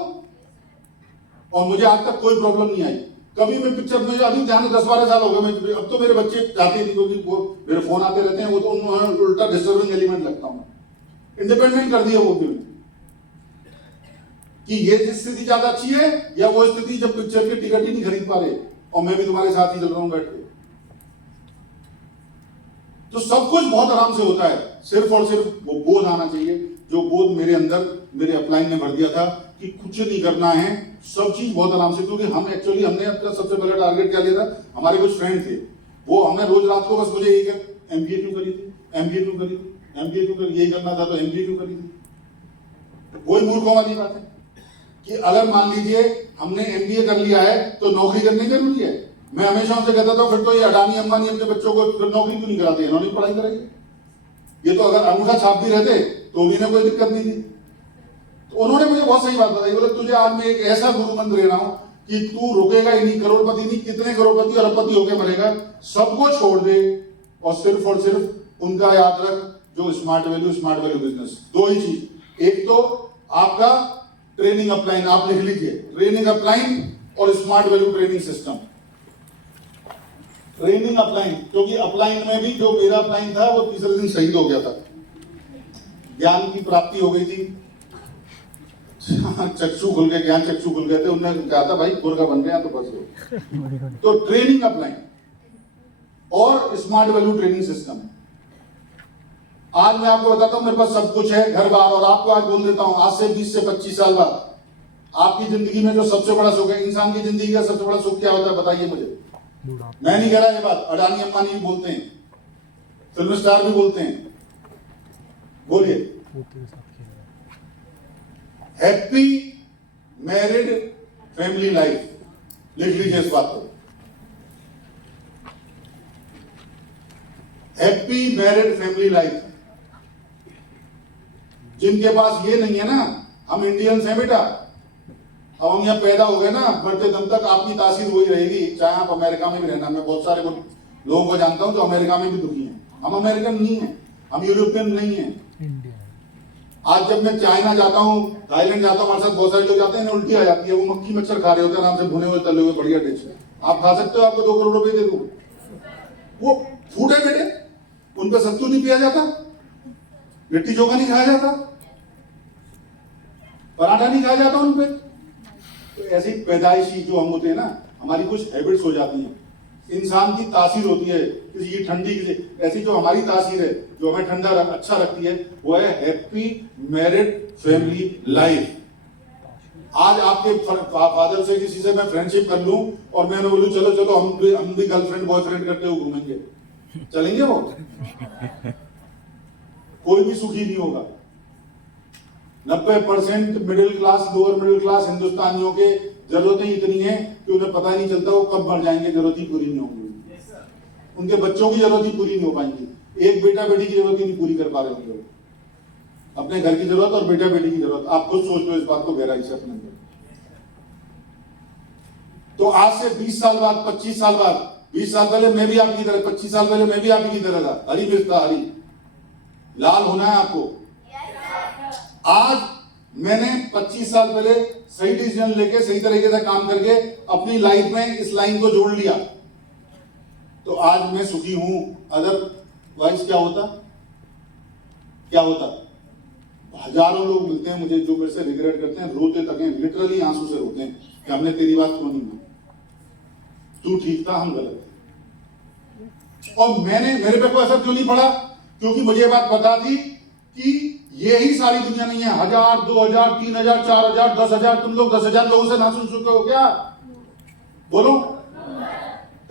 और मुझे आज तक कोई प्रॉब्लम नहीं आई। कभी मैं पिक्चर में, अभी ध्यान 10-12 साल हो गए, मैं अब तो मेरे बच्चे चाहते नहीं, क्योंकि वो मेरे फोन आते रहते हैं, वो तो उन्होंने उल्टा डिस्टर्बिंग एलिमेंट लगता हूं। इंडिपेंडेंट कर दिया वो भी, कि ये स्थिति ज्यादा अच्छी है या वो स्थिति जब पिक्चर के टिकट ही नहीं खरीद पा रहे और मैं भी तुम्हारे साथ ही चल रहा हूं बैठ के। तो सब कुछ बहुत आराम से होता है, सिर्फ और सिर्फ वो बोध आना चाहिए, जो बोध मेरे अंदर मेरे अपलाइन ने भर दिया था कि कुछ नहीं करना है, सब चीज बहुत आराम से। क्योंकि हम एक्चुअली हमने अपना सबसे पहले टारगेट क्या लिया था, हमारे कुछ फ्रेंड थे, वो हमें रोज रात को बस मुझे यही कर MBA क्यों करी थी, MBA क्यों करी थी, MBA क्यों करी, यही करना था तो MBA क्यों करी थी। वही मूर्खों वाली बात है। कि अगर मान लीजिए हमने एमबीए कर लिया है तो नौकरी करनी जरूरी है। मैं हमेशा उनसे कहता था फिर तो ये अडानी अंबानी अपने बच्चों को फिर नौकरी क्यों नहीं कराते, इन्होंने पढ़ाई कराई। ये तो अगर अंगूठा छाप भी रहते तो भी इन्हें कोई दिक्कत नहीं थी। तो उन्होंने मुझे बहुत सही बात बताई, बोले तुझे आज मैं एक ऐसा गुरु मंत्र दे रहा हूं कि तू रुकेगा ही नहीं, करोड़पति नहीं, कितने करोड़पति अरबपति होकर मरेगा, सबको छोड़ दे और सिर्फ उनका याद रख जो स्मार्ट वैल्यू बिजनेस। दो ही चीज, एक तो आपका ट्रेनिंग अपलाइन, आप लिख लीजिए, ट्रेनिंग अपलाइन और smart value training system. Training upline, क्योंकि अपलाइन में भी जो मेरा अपलाइन था वो तीसरे दिन शहीद हो गया था, ज्ञान की प्राप्ति हो गई थी, चक्षु खुल गए, ज्ञान चक्षु खुल गए थे, उन्होंने कहा था भाई गुरगा बन गया तो बस गए। तो ट्रेनिंग अपलाइन और स्मार्ट वैल्यू ट्रेनिंग सिस्टम। आज मैं आपको बताता हूं मेरे पास सब कुछ है, घर बार, और आपको आज बोल देता हूं आज से 20 से 25 साल बाद आपकी जिंदगी में जो सबसे बड़ा सुख है, इंसान की जिंदगी का सबसे बड़ा सुख क्या होता है बताइए मुझे। मैं नहीं कह रहा ये बात, अडानी अंबानी भी बोलते हैं, फिल्म स्टार भी बोलते हैं, बोलिए। हैप्पी मैरिड फैमिली लाइफ, लिख लीजिए इस बात को, हैप्पी मैरिड फैमिली लाइफ। जिनके पास ये नहीं है ना, हम इंडियंस हैं बेटा, अब हम यहाँ पैदा हो गए ना, बढ़ते दम तक आपकी तासीर वही रहेगी, चाहे आप अमेरिका में भी रहना। मैं बहुत सारे लोगों को जानता हूं जो अमेरिका में भी दुखी हैं, हम अमेरिकन नहीं हैं, हम यूरोपियन नहीं हैं। आज जब मैं चाइना जाता हूँ, थाईलैंड जाता हूँ, हमारे साथ बहुत सारे लोग जाते हैं, उल्टी आ जाती है, वो मक्खी मच्छर खा रहे होते हैं आराम से, भुने हुए तले हुए बढ़िया डिश, आप खा सकते हो, आपको 2 करोड़ रुपए दे दूं। वो फूड है बेटे, उन पर सत्तू नहीं पिया जाता, लिट्टी चोखा नहीं खाया जाता, पराठा नहीं खाया जाता उन पे। तो ऐसी पैदाइशी जो हम होते हैं ना, हमारी कुछ हैबिट्स हो जाती हैं, इंसान की तासीर होती है किसी की ठंडी, किसी ऐसी जो हमारी तासीर है जो हमें ठंडा अच्छा रखती है, वो है हैप्पी मैरिड फैमिली लाइफ। आज आपके फादर से किसी से मैं फ्रेंडशिप कर लूं और मैं बोलूं चलो चलो हम भी गर्लफ्रेंड बॉयफ्रेंड करते हुए घूमेंगे, चलेंगे वो? कोई भी सुखी नहीं होगा। 90% middle class, lower middle class हिंदुस्तानियों के जरूरतें इतनी हैं कि उन्हें पता ही नहीं चलता वो कब मर जाएंगे, जरूरत ही पूरी नहीं होंगी, उनके बच्चों की जरूरत ही पूरी नहीं हो पाएंगी, एक बेटा बेटी की जरूरत ही नहीं पूरी कर पा रहे होंगे, अपने घर की जरूरत और बेटा बेटी की जरूरत। आप खुद सोच लो इस बात को गहराई से अपने अंदर। तो आज से 20 साल बाद, 25 साल बाद, 20 साल पहले मैं भी आपकी तरह, 25 साल पहले मैं भी आपकी तरह था, हरी मिर्च था, हरी लाल होना है आपको। आज मैंने 25 साल पहले सही डिसीजन लेके सही तरीके से काम करके अपनी लाइफ में इस लाइन को जोड़ लिया, तो आज मैं सुखी हूं। अदरवाइज क्या होता, क्या होता? हजारों लोग मिलते हैं मुझे जो मेरे से रिग्रेट करते हैं, रोते तक हैं, लिटरली आंसू से रोते हैं कि हमने तेरी बात क्यों नहीं मानी, तू ठीक था हम गलत थे। और मेरे पे कोई असर क्यों नहीं पड़ा? क्योंकि मुझे बात पता थी कि यही सारी दुनिया नहीं है। 1000, 2000, 3000, 4000, 10,000, तुम लोग 10,000 लोगों से ना सुन चुके हो क्या? बोलो,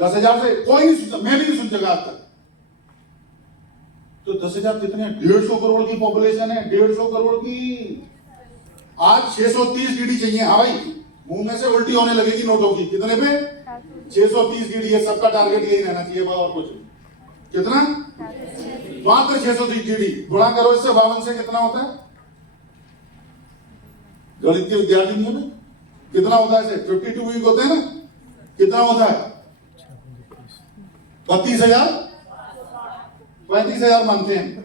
10,000 से कोई नहीं सुनता, मैं भी नहीं सुन सका आज तक। तो 10,000 कितने? 150 करोड़ की पॉपुलेशन है, 150 करोड़ की। आज 630 डीडी चाहिए। हाँ भाई, मुंह में से उल्टी होने लगेगी नोटों की। कितने पे? 630 डीडी है, सबका टारगेट यही रहना चाहिए और कुछ। कितना? मात्र 630 डीडी। गुणा करो इससे 52 से, कितना होता है? गणित के विद्यार्थी नहीं है, कितना होता है? 52 वीक होते हैं ना, कितना होता है? 32,000, 35,000 मानते हैं।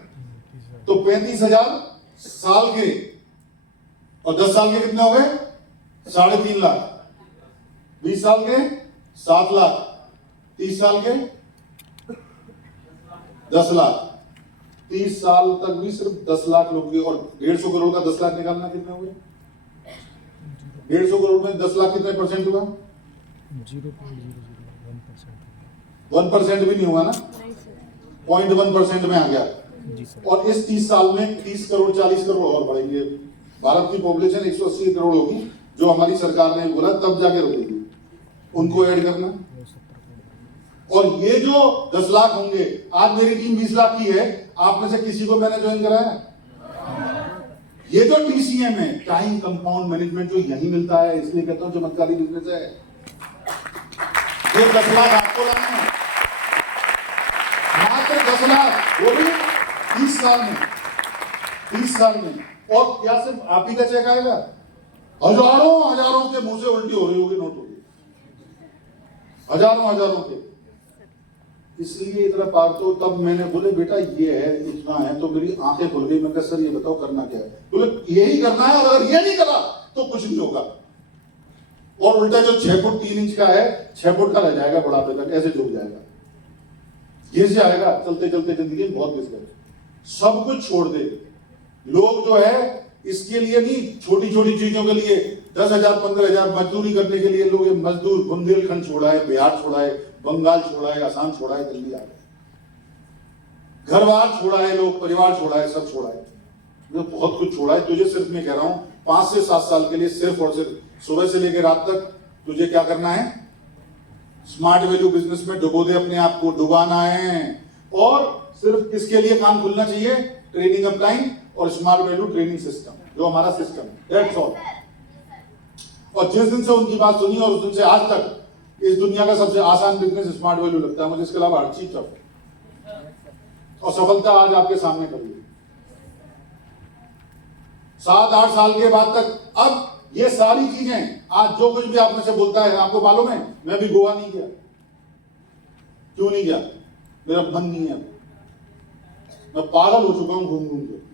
तो 35,000 साल के, और 10 साल के कितने हो गए? 3.5 लाख। 20 साल के 7 लाख, 30 साल के 10 लाख। 30 साल तक भी सिर्फ 10 लाख लोग हुए, और 150 करोड़ का 10 लाख निकालना कितने हुए? 150 करोड़ में 10 लाख कितने परसेंट हुआ? 1% भी नहीं हुआ ना, 0.1% में आ गया। और इस 30 साल में 30 करोड़ 40 करोड़ और बढ़ेंगे। भारत की पॉपुलेशन 180 करोड़ होगी, जो हमारी सरकार ने बोला तब जाके रुकेगी, उनको ऐड करना। और ये जो 10 लाख होंगे, आज मेरी टीम 20 लाख की है, आप में से किसी को मैंने ज्वाइन कराया? ये जो TCM है, टाइम कंपाउंड मैनेजमेंट, जो यही मिलता है, इसलिए कहता हूं चमत्कारी बिजनेस है। ये 10 लाख आपको लाना है, मात्र 10 लाख, वो भी 30 साल में, 30 साल में। और क्या सिर्फ आप ही का चेक आएगा? हजारों के मुंह से उल्टी हो रही होगी, नोट होगी, हजारों के। इसलिए इतना पार, तो तब मैंने बोले बेटा ये है, इतना है, तो मेरी आंखें खुल गई। मैं कहा सर ये बताओ करना क्या है? बोले यही करना है, और अगर ये नहीं करा तो कुछ नहीं होगा। और उल्टा जो 6 फुट 3 इंच का है, 6 फुट का रह जाएगा बुढ़ापे तक, ऐसे झुक जाएगा, घिस जाएगा। चलते चलते जिंदगी में बहुत घिस गए, सब कुछ छोड़ दे। लोग जो है इसके लिए नहीं, छोटी छोटी चीजों के लिए 10,000 15,000 मजदूरी करने के लिए लोग, मजदूर बुंदेलखंड छोड़ा है, बिहार छोड़ा है, बंगाल छोड़ा है, आसाम छोड़ा है, दिल्ली आ गए, घर बार छोड़ा है, लोग परिवार छोड़ा है, सब छोड़ा है, बहुत कुछ छोड़ा है। तुझे सिर्फ मैं कह रहा हूं 5 से 7 साल के लिए सिर्फ और सिर्फ सुबह से लेकर रात तक तुझे क्या करना है? स्मार्ट वैल्यू बिजनेस में डुबो दे अपने आप को, डुबाना है। और सिर्फ किसके लिए कान खुलना चाहिए? ट्रेनिंग अपलाइन और स्मार्ट वैल्यू ट्रेनिंग सिस्टम, जो हमारा सिस्टम है, दैट्स ऑल। और जिस दिन से उनकी बात सुनी और उस दिन से आज तक इस दुनिया का सबसे आसान बिजनेस स्मार्ट वैल्यू लगता है मुझे, इसके अलावा हर चीज टफ है। और सफलता आज आपके सामने खड़ी है। 7-8 साल के बाद तक, अब ये सारी चीजें, आज जो कुछ भी आप में से बोलता है, आपको मालूम है मैं भी गोवा नहीं गया। क्यों नहीं गया? मेरा मन नहीं है, मैं पागल हो चुका हूं घूम घूम के।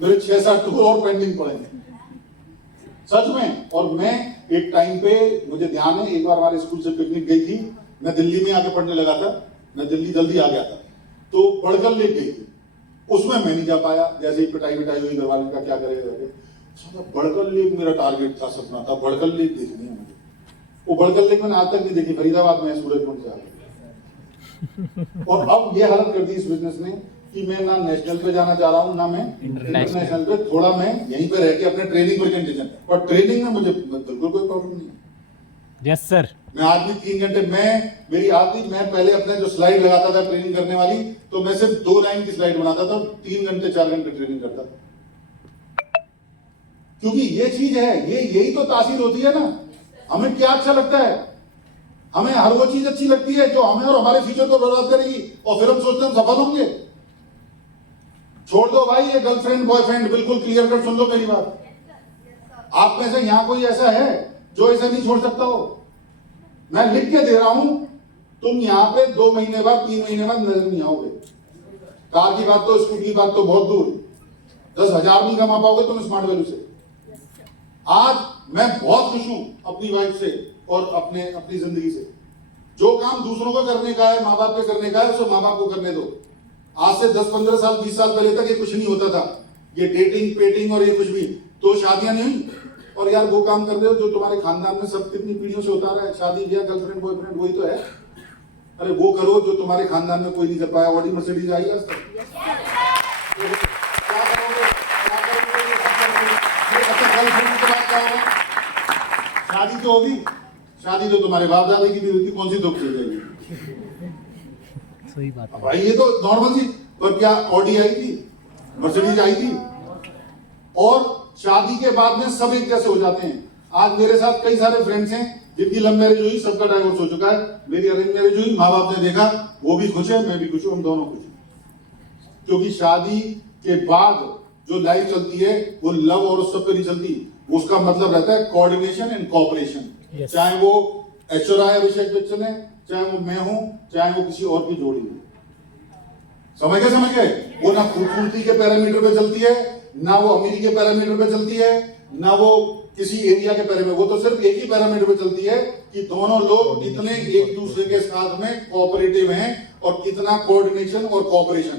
मेरे 6-7 टूर और पेंडिंग पड़े हैं, सच में। और मैं एक टाइम पे, मुझे ध्यान है, एक बार हमारे स्कूल से पिकनिक गई थी, मैं दिल्ली में आके पढ़ने लगा था, मैं दिल्ली जल्दी आ गया था, तो बड़गल लेक गई थी, उसमें मैं नहीं जा पाया। जैसे ही पिटाई हुई घर वाले का, क्या करेगा? बड़गल लेक मेरा टारगेट था, सपना था, बड़गल लेक देखनी है मुझे। वो बड़गल लेक मैंने आज तक नहीं देखी, फरीदाबाद में, सूरजकुंड से आगे। और अब ये हालत कर दी इस बिजनेस ने कि मैं ना नेशनल पे जाना चाह रहा हूं, ना मैं इंटरनेशनल पे। थोड़ा मैं यहीं पे रह के अपने ट्रेनिंग प्रेजेंटेशन, और ट्रेनिंग में मुझे बिल्कुल कोई प्रॉब्लम नहीं है। Yes sir. मैं आज भी 3 घंटे, मैं पहले अपने जो स्लाइड लगाता था ट्रेनिंग करने वाली, तो मैं सिर्फ 2 लाइन की स्लाइड बनाता था, 3 घंटे 4 घंटे ट्रेनिंग करता था। क्योंकि ये चीज है, यही तो तासीर होती है ना। हमें क्या अच्छा लगता है? हमें हर वो चीज अच्छी लगती है जो हमें और हमारे फ्यूचर को बर्बाद करेगी, और फिर हम सोचते हैं हम सफल होंगे। छोड़ दो भाई ये गर्लफ्रेंड बॉयफ्रेंड, बिल्कुल क्लियर कट सुन लो मेरी बात। आप में से यहां कोई ऐसा है जो ऐसा नहीं छोड़ सकता हो? मैं लिख के दे रहा हूं, तुम यहां पे 2 महीने बाद 3 महीने बाद नजर नहीं आओगे। कार की बात तो, स्कूटी की बात तो बहुत दूर, 10,000 नहीं कमा पाओगे तुम स्मार्ट वैल्यू से। आज मैं बहुत खुश हूं अपनी वाइफ से और अपनी जिंदगी से। जो काम दूसरों को करने का है, माँ बाप के करने का है, उसे माँ बाप को करने दो। आज से 10-15 साल 20 साल पहले तक ये कुछ नहीं होता था, ये डेटिंग पेटिंग और ये कुछ भी, तो शादियां नहीं हुई। और यार वो काम कर रहे हो जो तुम्हारे खानदान में सब कितनी पीढ़ियों से होता रहा है, शादी ब्याह गर्लफ्रेंड बॉयफ्रेंड, वही तो है। अरे वो करो जो तुम्हारे खानदान में कोई नहीं कर पाया। ऑडी मर्सिडीज आई आज तक, क्या करोगे? गर्लफ्रेंड के बाद क्या होगा? शादी तो होगी, शादी तो तुम्हारे बाप दादा की भी हुई थी, कौन सी दुख चल जाएगी? सही बात है भाई, ये तो नॉर्मल थी। पर क्या ऑडी आई थी, मर्सिडीज आई थी? और शादी के बाद में सब एक जैसे हो जाते हैं। आज मेरे साथ कई सारे फ्रेंड्स हैं जिनकी लव मैरिज हुई, सबका डाइवोर्स हो चुका है। मेरी अरेंज मैरिज हुई, माँ बाप ने देखा, वो भी खुश है, मैं भी खुश हूं, हम दोनों खुश हैं। क्योंकि शादी के बाद जो लाइफ चलती है वो लव और उस सब पे नहीं चलती। उसका मतलब रहता है कोऑर्डिनेशन एंड कोऑपरेशन। Yes. चाहे वो ऐश्वर्या अभिषेक बच्चन है, चाहे वो मैं हूं, चाहे वो किसी और की जोड़ी है। समझ गए? वो ना खूबसूरती के पैरामीटर पे चलती है, ना वो अमीरी के पैरामीटर पे चलती है, ना वो किसी एरिया के पैरामीटर। वो तो सिर्फ एक ही पैरामीटर पे चलती है कि दोनों लोग कितने एक दूसरे के साथ में कोऑपरेटिव हैं और कितना कोऑर्डिनेशन और कोऑपरेशन।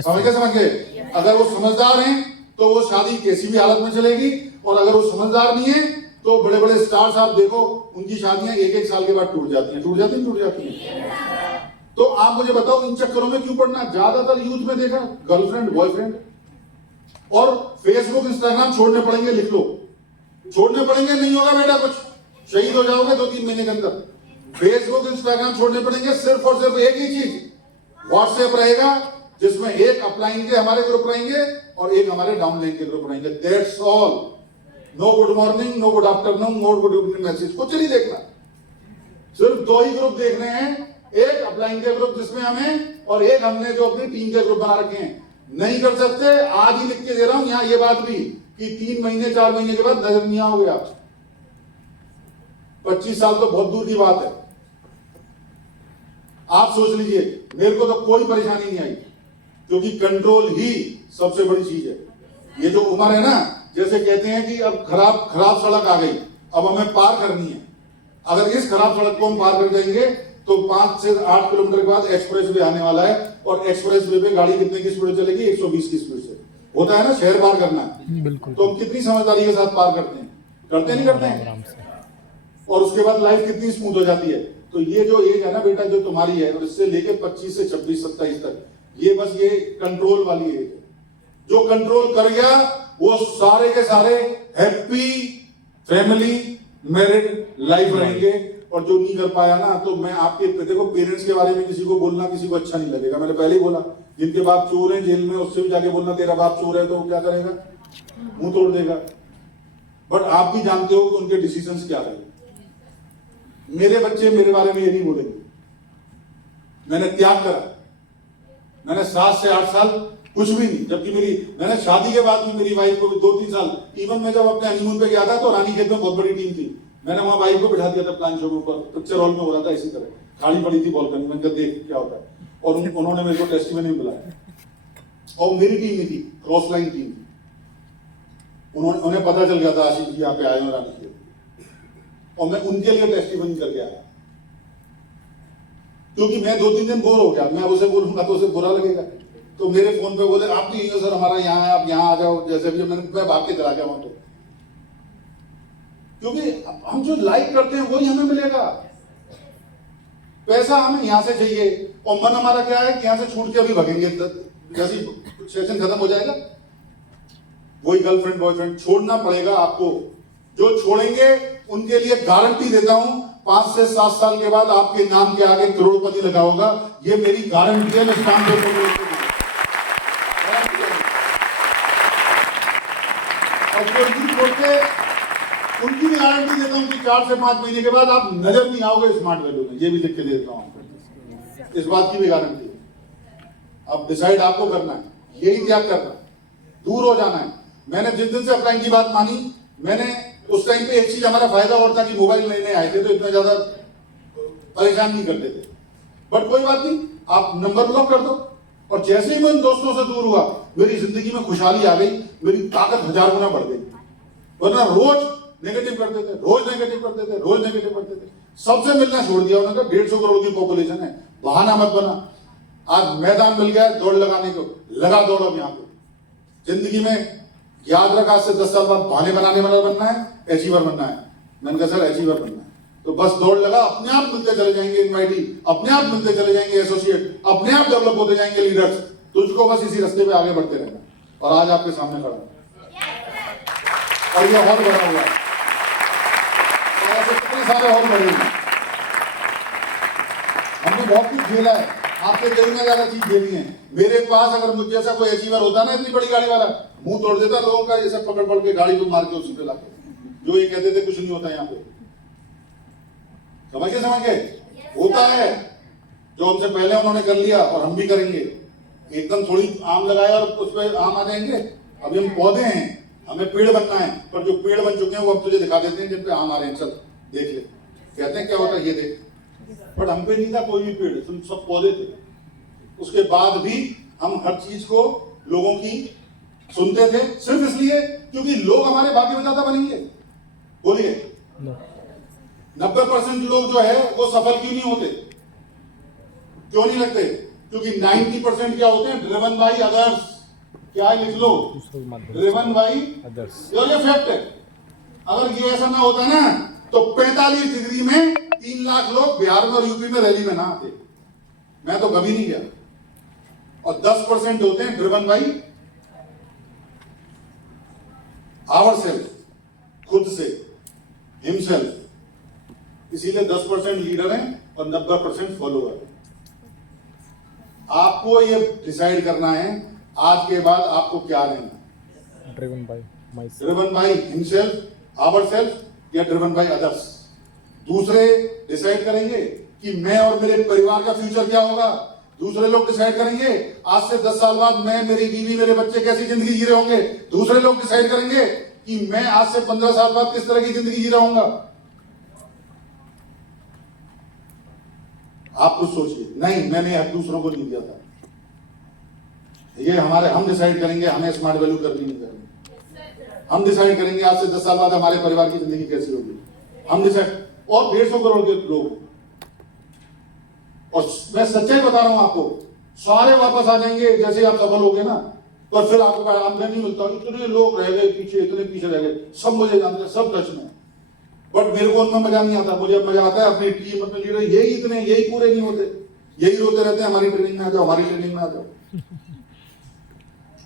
समझ गए? अगर वो समझदार हैं तो वो शादी कैसी भी हालत में चलेगी, और अगर वो समझदार नहीं है तो बड़े बड़े स्टार्स आप देखो, उनकी शादियां 1-1 साल के बाद टूट जाती हैं। तो आप मुझे बताओ इन चक्करों में क्यों पड़ना? ज्यादातर यूथ में देखा गर्लफ्रेंड बॉयफ्रेंड, और फेसबुक इंस्टाग्राम छोड़ने पड़ेंगे, लिख लो, छोड़ने पड़ेंगे। नहीं होगा बेटा कुछ, शहीद हो जाओगे 2-3 महीने के अंदर। फेसबुक इंस्टाग्राम छोड़ने पड़ेंगे, सिर्फ और सिर्फ एक ही चीज, व्हाट्सएप रहेगा। जिसमें एक अपलाइन के हमारे ग्रुप रहेंगे और एक हमारे डाउनलाइन के ग्रुप रहेंगे। That's all. No good morning, no good afternoon, no good evening message, कुछ नहीं देखना। सिर्फ दो ही ग्रुप देखने हैं, एक अपलाइन के ग्रुप जिसमें हमें, और एक हमने जो अपनी टीम के ग्रुप बना रखे हैं। नहीं कर सकते, आज ही लिख के दे रहा हूं यहां ये बात भी कि 3 महीने 4 महीने के बाद नजर नहीं आओगे आप। 25 साल तो बहुत दूर की बात है। आप सोच लीजिए, मेरे को तो कोई परेशानी नहीं आई, क्योंकि कंट्रोल ही सबसे बड़ी चीज है। ये जो उम्र है ना, जैसे कहते हैं कि अब खराब सड़क आ गई, अब हमें पार करनी है। अगर इस खराब सड़क को हम पार कर जाएंगे तो 5 से 8 किलोमीटर के बाद एक्सप्रेस वे आने वाला है, और एक्सप्रेस वे पे गाड़ी कितने की स्पीड चलेगी? 120 की स्पीड से। होता है ना, शहर पार करना है, बिल्कुल। तो हम कितनी समझदारी के साथ पार करते हैं? नहीं करते हैं? आराम से। और उसके बाद लाइफ कितनी स्मूथ हो जाती है। तो ये जो एज है ना बेटा, जो तुम्हारी है, और इससे लेके 25 से 26 27 तक, ये बस ये कंट्रोल वाली एज है। जो कंट्रोल कर गया वो सारे के सारे हैप्पी फैमिली मैरिड लाइफ रहेंगे। और जो नहीं कर पाया ना, तो मैं आपके देखो, पेरेंट्स के बारे में किसी को बोलना किसी को अच्छा नहीं लगेगा। मैंने पहले ही बोला, जिनके बाप चोर हैं जेल में, उससे भी जाके बोलना तेरा बाप चोर है, तो वो क्या करेगा? मुंह तोड़ देगा। बट आप भी जानते हो कि उनके डिसीजंस क्या रहे। मेरे बच्चे मेरे बारे में ये नहीं बोलेंगे। मैंने त्याग करा, मैंने 7 से 8 साल कुछ भी नहीं, जबकि मैंने शादी के बाद भी मेरी वाइफ को भी 2-3 साल, इवन मैं जब अपने हनीमून पे गया था तो रानीखेत में बहुत बड़ी टीम थी, मैंने वहां वाइफ को बिठा दिया था प्लान शो के ऊपर, पिक्चर हॉल में हो रहा था इसी तरह, खाली पड़ी थी बॉल्कनी, मैंने कहा देख क्या होता है। और उन्होंने मेरे को टेस्टिमनी में बुलाया, और मेरी टीम नहीं थी, क्रॉस लाइन टीम थी। उन्हें पता चल गया था आशीष जी यहाँ पे आए हो रानीखेत, और मैं उनके लिए टेस्टिमनी करके आया, क्योंकि मैं 2-3 दिन बोर हो गया। मैं उसे बोलूंगा तो उसे बुरा लगेगा, तो मेरे फोन पे बोले आप भी सर हमारा यहाँ है, आप यहाँ आ जाओ, जैसे भी मैं भाग के चला गया वहां पे, क्योंकि हम जो लाइक करते हैं वही हमें मिलेगा। पैसा हमें यहां से चाहिए, और मन हमारा क्या है कि यहां से छूट के अभी भगेंगे, जैसे सेशन खत्म हो जाएगा वही गर्लफ्रेंड बॉयफ्रेंड छोड़ना पड़ेगा आपको। जो छोड़ेंगे उनके लिए गारंटी देता हूं, 5 से 7 साल के बाद आपके नाम के आगे करोड़पति लगा होगा, ये मेरी गारंटी है। मैं स्टाम्प पेपर और जो नहीं छोड़ते उनकी भी गारंटी देता हूं कि 4 से 5 महीने के बाद आप नजर नहीं आओगे स्मार्ट वैल्यू में, ये भी लिख के दे देता हूं, इस बात की भी गारंटी है। अब डिसाइड आपको करना है, यही त्याग करना, दूर हो जाना है। मैंने जिस दिन से अपलाइन की बात मानी, मैंने उस टाइम पे एक चीज हमारा फायदा और था कि मोबाइल नए नए आए थे, तो इतना ज्यादा परेशान नहीं करते थे। बट कोई बात नहीं, आप नंबर ब्लॉक कर दो। और जैसे ही मैं उन दोस्तों से दूर हुआ, मेरी जिंदगी में खुशहाली आ गई, मेरी ताकत 1000 गुना बढ़ गई। वरना रोज नेगेटिव करते थे, रोज नेगेटिव करते थे, रोज नेगेटिव करते थे। सबसे मिलना छोड़ दिया उन्होंने कहा 150 करोड़ की पॉपुलेशन है, बहाना मत बना। आज मैदान मिल गया दौड़ लगाने को, लगा दौड़। अब यहाँ पे जिंदगी में याद रखा, आज से 10 साल बाद बहाने बनाने वाला बनना है, अचीवर बनना है। मैंने कहा सर अचीवर बनना है, तो बस दौड़ लगा, अपने आप मिलते चले जाएंगे इनवाइटी, अपने आप मिलते चले जाएंगे एसोसिएट, अपने आप डेवलप होते जाएंगे लीडर्स। तुझको बस इसी रास्ते पे आगे बढ़ते रहना। और आज आपके सामने खड़ा है, और ये हॉल बना हुआ है, और ऐसे कितने सारे हॉल बने हैं। हमने बहुत कुछ झेला है, आपसे कई में ज्यादा चीज झेली है। मेरे पास अगर मुझ जैसा कोई अचीवर होता ना, इतनी बड़ी गाड़ी वाला, मुंह तोड़ देता लोगों का, ये सब पकड़ के गाड़ी को मार के उसी पे लाके, जो ये कहते थे कुछ नहीं होता यहाँ पे। समझ गए होता है, जो हमसे पहले उन्होंने कर लिया और हम भी करेंगे। एकदम थोड़ी आम लगाया और उस पर आम आ जाएंगे। अभी हम पौधे हैं, हमें पेड़ बनना है, पर जो पेड़ बन चुके हैं वो हम तुझे दिखा देते हैं जिन पे आम आ रहे हैं, चल देख ले। कहते हैं क्या होता है ये देख, बट हम पे नहीं था कोई भी पेड़, तुम सब पौधे थे। उसके बाद भी हम हर चीज को लोगों की सुनते थे, सिर्फ इसलिए क्योंकि लोग हमारे भाग्य विधाता बनेंगे। बोलिए 90% लोग जो है वो सफल क्यों नहीं होते, क्यों नहीं लगते? क्योंकि 90% क्या होते हैं? Driven by others. क्या है, लिख लो, ड्रिवन बाई अदर्स। ये फैक्ट है। अगर ये ऐसा ना होता ना, तो 45 डिग्री में 3 लाख लोग बिहार में और यूपी में रैली में ना आते। मैं तो कभी नहीं गया। और 10% होते हैं ड्रिवन बाई आवरसेल्फ, खुद से, हिमसेल्फ। इसीलिए 10% लीडर हैं और 90% फॉलोअर। आपको ये डिसाइड करना है आज के बाद आपको क्या लेना है, driven by myself, driven by himself ourself या ड्रिवन बाय अदर्स। दूसरे डिसाइड करेंगे कि मैं और मेरे परिवार का फ्यूचर क्या होगा, दूसरे लोग डिसाइड करेंगे आज से 10 साल बाद मैं, मेरी बीवी, मेरे बच्चे कैसी जिंदगी जी रहे होंगे, दूसरे लोग डिसाइड करेंगे कि मैं आज से 15 साल बाद किस तरह की जिंदगी जी रहा हूंगा। आप कुछ सोचिए, नहीं मैंने हक दूसरों को नहीं दिया था, ये हमारे, हम डिसाइड करेंगे हमें स्मार्ट वैल्यू करनी नहीं करनी, हम डिसाइड करेंगे आज से 10 साल बाद हमारे परिवार की जिंदगी कैसी होगी, हम डिसाइड। और 150 करोड़ के लोग, और मैं सच्चाई बता रहा हूं आपको, सारे वापस आ जाएंगे जैसे आप सफल हो गए ना, पर फिर आपको आमदनी नहीं मिलता, इतने लोग रह गए पीछे, इतने पीछे रह गए, सब मुझे जानते हैं, सब टच में, बट मेरे को उनमें मजा नहीं आता। मुझे मजा आता है अपनी टीम, अपने लीडर, यही पूरे नहीं होते, यही रोते रहते हैं हमारी ट्रेनिंग में आ जाओ, हमारी ट्रेनिंग में आ जाओ,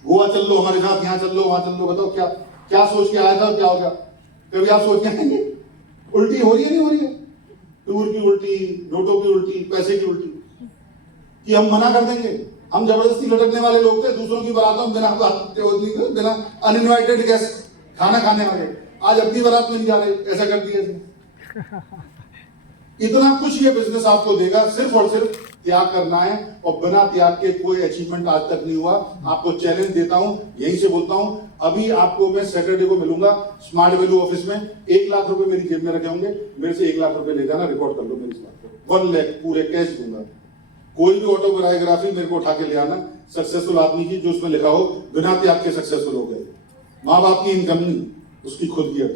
गोवा चल लो हमारे साथ, यहाँ चल लो वहां चल लो। बताओ क्या क्या सोच के आया था, क्या हो गया? कभी आप सोच के आएंगे उल्टी हो रही है, नहीं हो रही है, टूर की उल्टी, नोटों की उल्टी, पैसे की उल्टी, कि हम मना कर देंगे। हम जबरदस्ती लटकने वाले लोग थे, दूसरों की बारातों में बिना अनइनवाइटेड गेस्ट खाना खाने वाले, आज अपनी बारात में नहीं जा रहे, ऐसा कर दिया इसने। इतना कुछ ये बिजनेस आपको देगा, सिर्फ और सिर्फ त्याग करना है, और बिना त्याग के कोई अचीवमेंट आज तक नहीं हुआ। आपको चैलेंज देता हूं, यहीं से बोलता हूं, अभी आपको मैं सैटरडे को मिलूंगा स्मार्ट वैल्यू ऑफिस में, 1 लाख रुपए मेरी जेब में रखे होंगे, मेरे से 1 लाख रुपए ले जाना, रिकॉर्ड कर लो मेरी इस बात को, 1 लाख पूरे कैश दूंगा। कोई भी ऑटोबायोग्राफी मेरे को उठा के ले आना सक्सेसफुल आदमी की, जो उसमें लिखा हो बिना त्याग के सक्सेसफुल हो गए, माँ बाप की इनकम नहीं, उसकी खुद की है,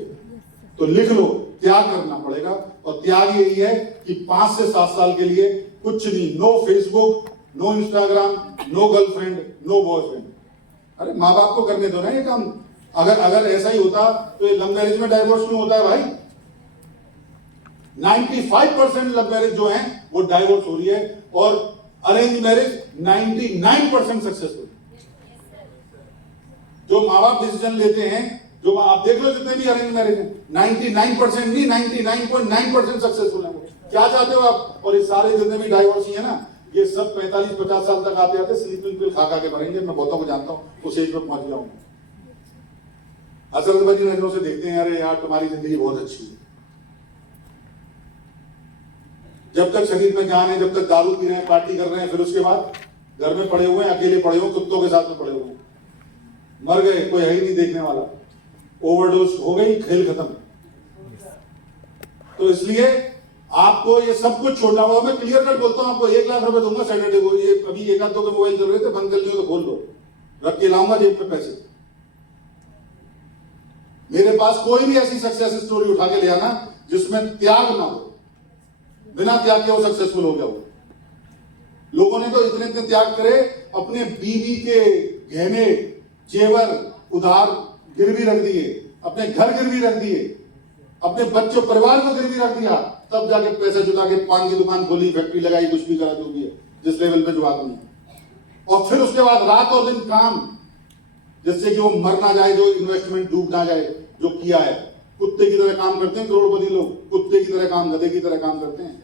तो लिख लो, त्याग करना पड़ेगा। और त्याग यही है कि 5 से 7 साल के लिए कुछ नहीं, no Facebook, no Instagram, no girlfriend, no boyfriend. अरे माँ बाप को करने दो ना ये काम। अगर ऐसा ही होता तो ये लव मैरिज में डाइवोर्स क्यों होता है भाई? 95% लव मैरिज जो है वो डाइवोर्स हो रही है, और अरेंज मैरिज 99% सक्सेसफुल। जो माँ बाप डिसीजन लेते हैं, जो आप देख लो जितने भी अरेंज मैरिज है, 99% नहीं 99.9% सक्सेसफुल है। वो क्या चाहते हो आप? और ये सारे जितने भी डाइवोर्स है ना, ये सब 45-50 साल तक आते आते स्लीपिंग पिल खा के मरेंगे। मैं बहुतों को जानता हूं, उस एज पे पहुंच गया हूं। असरदाबादी नजरों से देखते हैं, अरे यार तुम्हारी जिंदगी बहुत अच्छी है, जब तक शरीर में जान है, जब तक दारू पी रहे हैं, पार्टी कर रहे हैं, फिर उसके बाद घर में पड़े हुए हैं, अकेले पड़े हुए, कुत्तों के साथ में पड़े हुए हैं, मर गए, कोई है ही नहीं देखने वाला, ओवरडोज हो गई, खेल खत्म। तो इसलिए आपको ये सब कुछ छोड़ना होगा। मैं क्लियर कट बोलता हूं आपको, 1 लाख रुपए दूंगा सैटरडे को। ये अभी 1-2 के मोबाइल चल रहे थे, बंद कर लियो तो खोल लो, रख के लाऊंगा जेब पे पैसे। मेरे पास कोई भी ऐसी सक्सेस स्टोरी उठा के ले आना जिसमें त्याग ना हो, बिना त्याग के वो सक्सेसफुल हो गया हो। लोगों ने तो इतने त्याग करे, अपने बीवी के गहने जेवर उधार गिरवी रख दिए, अपने घर गिरवी रख दिए, अपने बच्चों परिवार को गिरवी रख दिया, तब जाके पैसे जुटा के पान की दुकान खोली, फैक्ट्री लगाई, कुछ भी करा, जो भी है जिस लेवल पे जो आदमी है। और फिर उसके बाद रात और दिन काम, जिससे कि वो मर ना जाए, जो इन्वेस्टमेंट डूब ना जाए जो किया है। कुत्ते की तरह काम करते हैं करोड़पति लोग, कुत्ते की तरह काम, गधे की तरह काम करते हैं,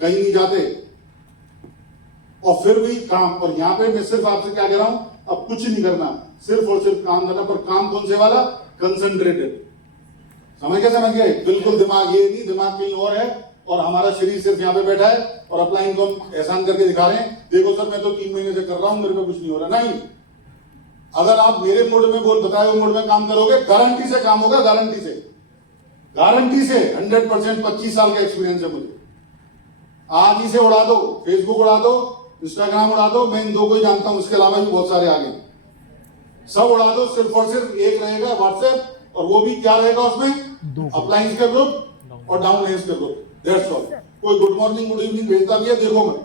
कहीं नहीं जाते, और फिर भी काम। और यहां पे मैं सिर्फ आपसे क्या कह रहा हूं, अब कुछ नहीं करना, सिर्फ और सिर्फ काम करना। पर काम कौन से वाला? कंसंट्रेटेड। समझ गए? बिल्कुल दिमाग ये नहीं, दिमाग कहीं और है, और हमारा शरीर सिर्फ यहाँ पे बैठा है, और अपना इनकम एहसान करके दिखा रहे हैं, देखो सर मैं तो 3 महीने से कर रहा हूं, मेरे पे कुछ नहीं हो रहा। नहीं, अगर आप मेरे मोड में बताए हुए मोड में काम करोगे, गारंटी से काम होगा, गारंटी से 100%। 25 साल का एक्सपीरियंस है मुझे। आज ही से उड़ा दो, फेसबुक उड़ा दो, इंस्टाग्राम उड़ा दो, मैं इन 2 को ही जानता हूं, इसके अलावा भी बहुत सारे आगे, सब उड़ा दो। सिर्फ और सिर्फ एक रहेगा व्हाट्सएप, और वो भी क्या रहेगा उसमें? अपलाइंस का ग्रुप और डाउनलाइंस का ग्रुप, दैट्स ऑल। कोई गुड मॉर्निंग गुड इवनिंग भेजता भी है, देखो मत,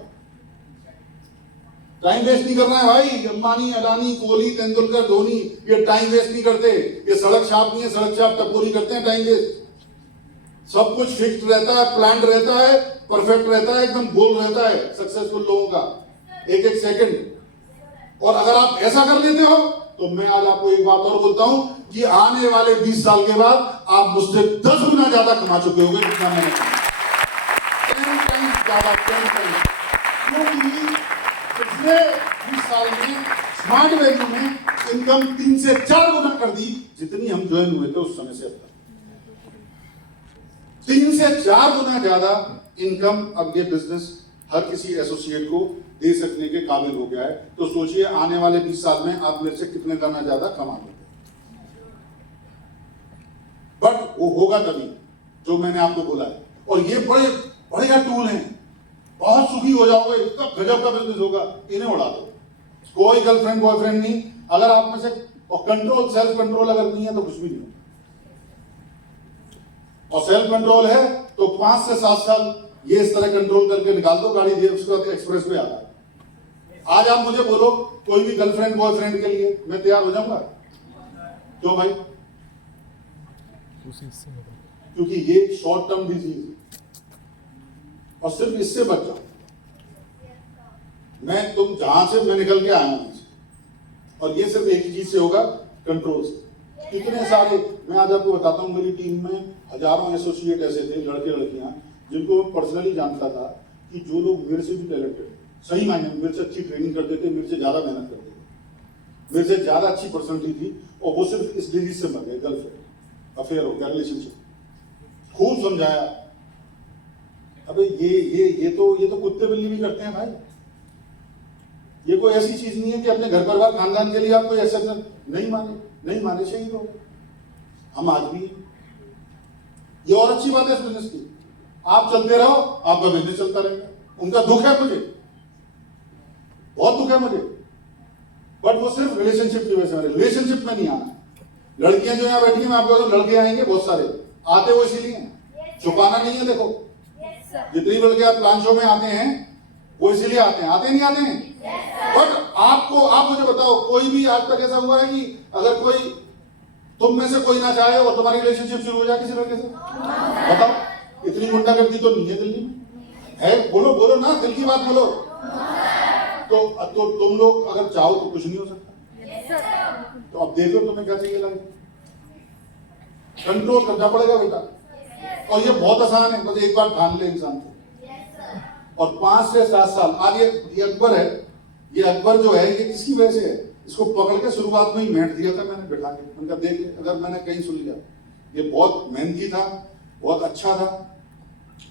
टाइम वेस्ट नहीं करना है भाई। अंबानी, अडानी, कोहली, तेंदुलकर, धोनी, ये टाइम वेस्ट नहीं करते। ये सड़क छाप नहीं है, सड़क छाप टपोरी करते हैं, टाइम वेस्ट। सब कुछ फिक्स्ड रहता है, प्लान रहता है, परफेक्ट रहता है, एकदम गोल रहता है सक्सेसफुल लोगों का, एक सेकंड। और अगर आप ऐसा कर लेते हो, तो मैं आज आपको एक बात और बोलता हूं कि आने वाले 20 साल के बाद आप मुझसे 10 गुना ज्यादा कमा चुके होंगे जितना मैंने कमाया, 10 टाइम्स ज्यादा, 10 टाइम्स। क्योंकि पिछले 20 साल में स्मार्ट वैल्यू में इनकम 3 से 4 गुना कर दी, जितनी हम ज्वाइन हुए थे उस समय से अब तक। 3 से 4 गुना ज्यादा इनकम अब ये बिजनेस हर किसी एसोसिएट को दे सकने के काबिल हो गया है। तो सोचिए आने वाले 20 साल में आप मेरे से कितने गुना ज्यादा कमा लोगे। बट वो होगा तभी जो मैंने आपको बोला है। और ये बड़े बढ़िया टूल हैं, बहुत सुखी हो जाओगे, इतना गजब का बिजनेस होगा, इन्हें उड़ा दो। कोई गर्लफ्रेंड बॉयफ्रेंड नहीं, अगर आप में से और कंट्रोल सेल्फ कंट्रोल अगर नहीं है तो कुछ भी नहीं। और सेल्फ कंट्रोल है तो 5 से 7 साल ये इस तरह कंट्रोल करके निकाल दो गाड़ी, दे उसके बाद एक्सप्रेस पे आ रहा है। आज आप मुझे बोलो कोई भी गर्लफ्रेंड बॉयफ्रेंड के लिए, मैं तैयार हो जाऊंगा। क्यों भाई? क्योंकि ये शॉर्ट टर्म डिजीज है और सिर्फ इससे बच जाओ। तुम जहां से मैं निकल के आया हूं, और ये सिर्फ एक ही चीज से होगा, कंट्रोल से। इतने सारे, मैं आज आपको बताता हूं, मेरी टीम में हजारों एसोसिएट ऐसे थे, लड़के लड़कियां, जिनको मैं पर्सनली जानता था कि जो लोग मेरे से भी टैलेंटेड, सही मायने में मेरे से अच्छी ट्रेनिंग करते थे, मेरे से ज्यादा मेहनत करते थे, मेरे से ज्यादा अच्छी पर्सनैलिटी थी, और वो सिर्फ इस डिजीज से मर गए। गर्लफ्रेंड अफेयर हो गया, रिलेशनशिप, खूब समझाया। अबे ये तो कुत्ते बिल्ली भी करते हैं भाई। ये कोई ऐसी चीज नहीं है कि अपने घर परिवार खानदान के लिए आप कोई ऐसा नहीं माने शहीद हो गए। हम आज भी, ये और अच्छी बात है इस बिजनेस की, आप चलते रहो, आपका बिजनेस चलता रहेगा। उनका दुख है मुझे, बहुत दुख है मुझे, बट वो सिर्फ रिलेशनशिप की वजह से। रिलेशनशिप में नहीं आना। लड़कियां जो यहाँ बैठी हैं, मैं आपको बताऊं, लड़के आएंगे बहुत सारे, आते वो इसीलिए, छुपाना नहीं है। देखो जितनी बल्कि आप प्लान शो में आते हैं वो इसीलिए आते नहीं आते हैं। बट आप मुझे बताओ, कोई भी आज तक ऐसा हुआ है कि अगर कोई तुम में से कोई ना चाहे और तुम्हारी रिलेशनशिप शुरू हो जाए किसी लड़के से? बताओ, इतनी गुंडागर्दी तो नहीं है दिल्ली में, है? बोलो ना, दिल की बात बोलो। तो तुम लोग अगर चाहो तो कुछ नहीं हो सकता। तो अब देखो तुम्हें क्या चाहिए लगे, कंट्रोल करना पड़ेगा बेटा। और ये बहुत आसान है, बस एक बार ठान ले इंसान को। और 5 से 7 साल आज ये अकबर है, ये अकबर जो है ये किसकी वजह से है? इसको पकड़ के शुरुआत में ही मेहनत दिया था मैंने बैठा के, उनका देख, अगर मैंने कहीं सुन लिया, ये बहुत मेहनती था, बहुत अच्छा था,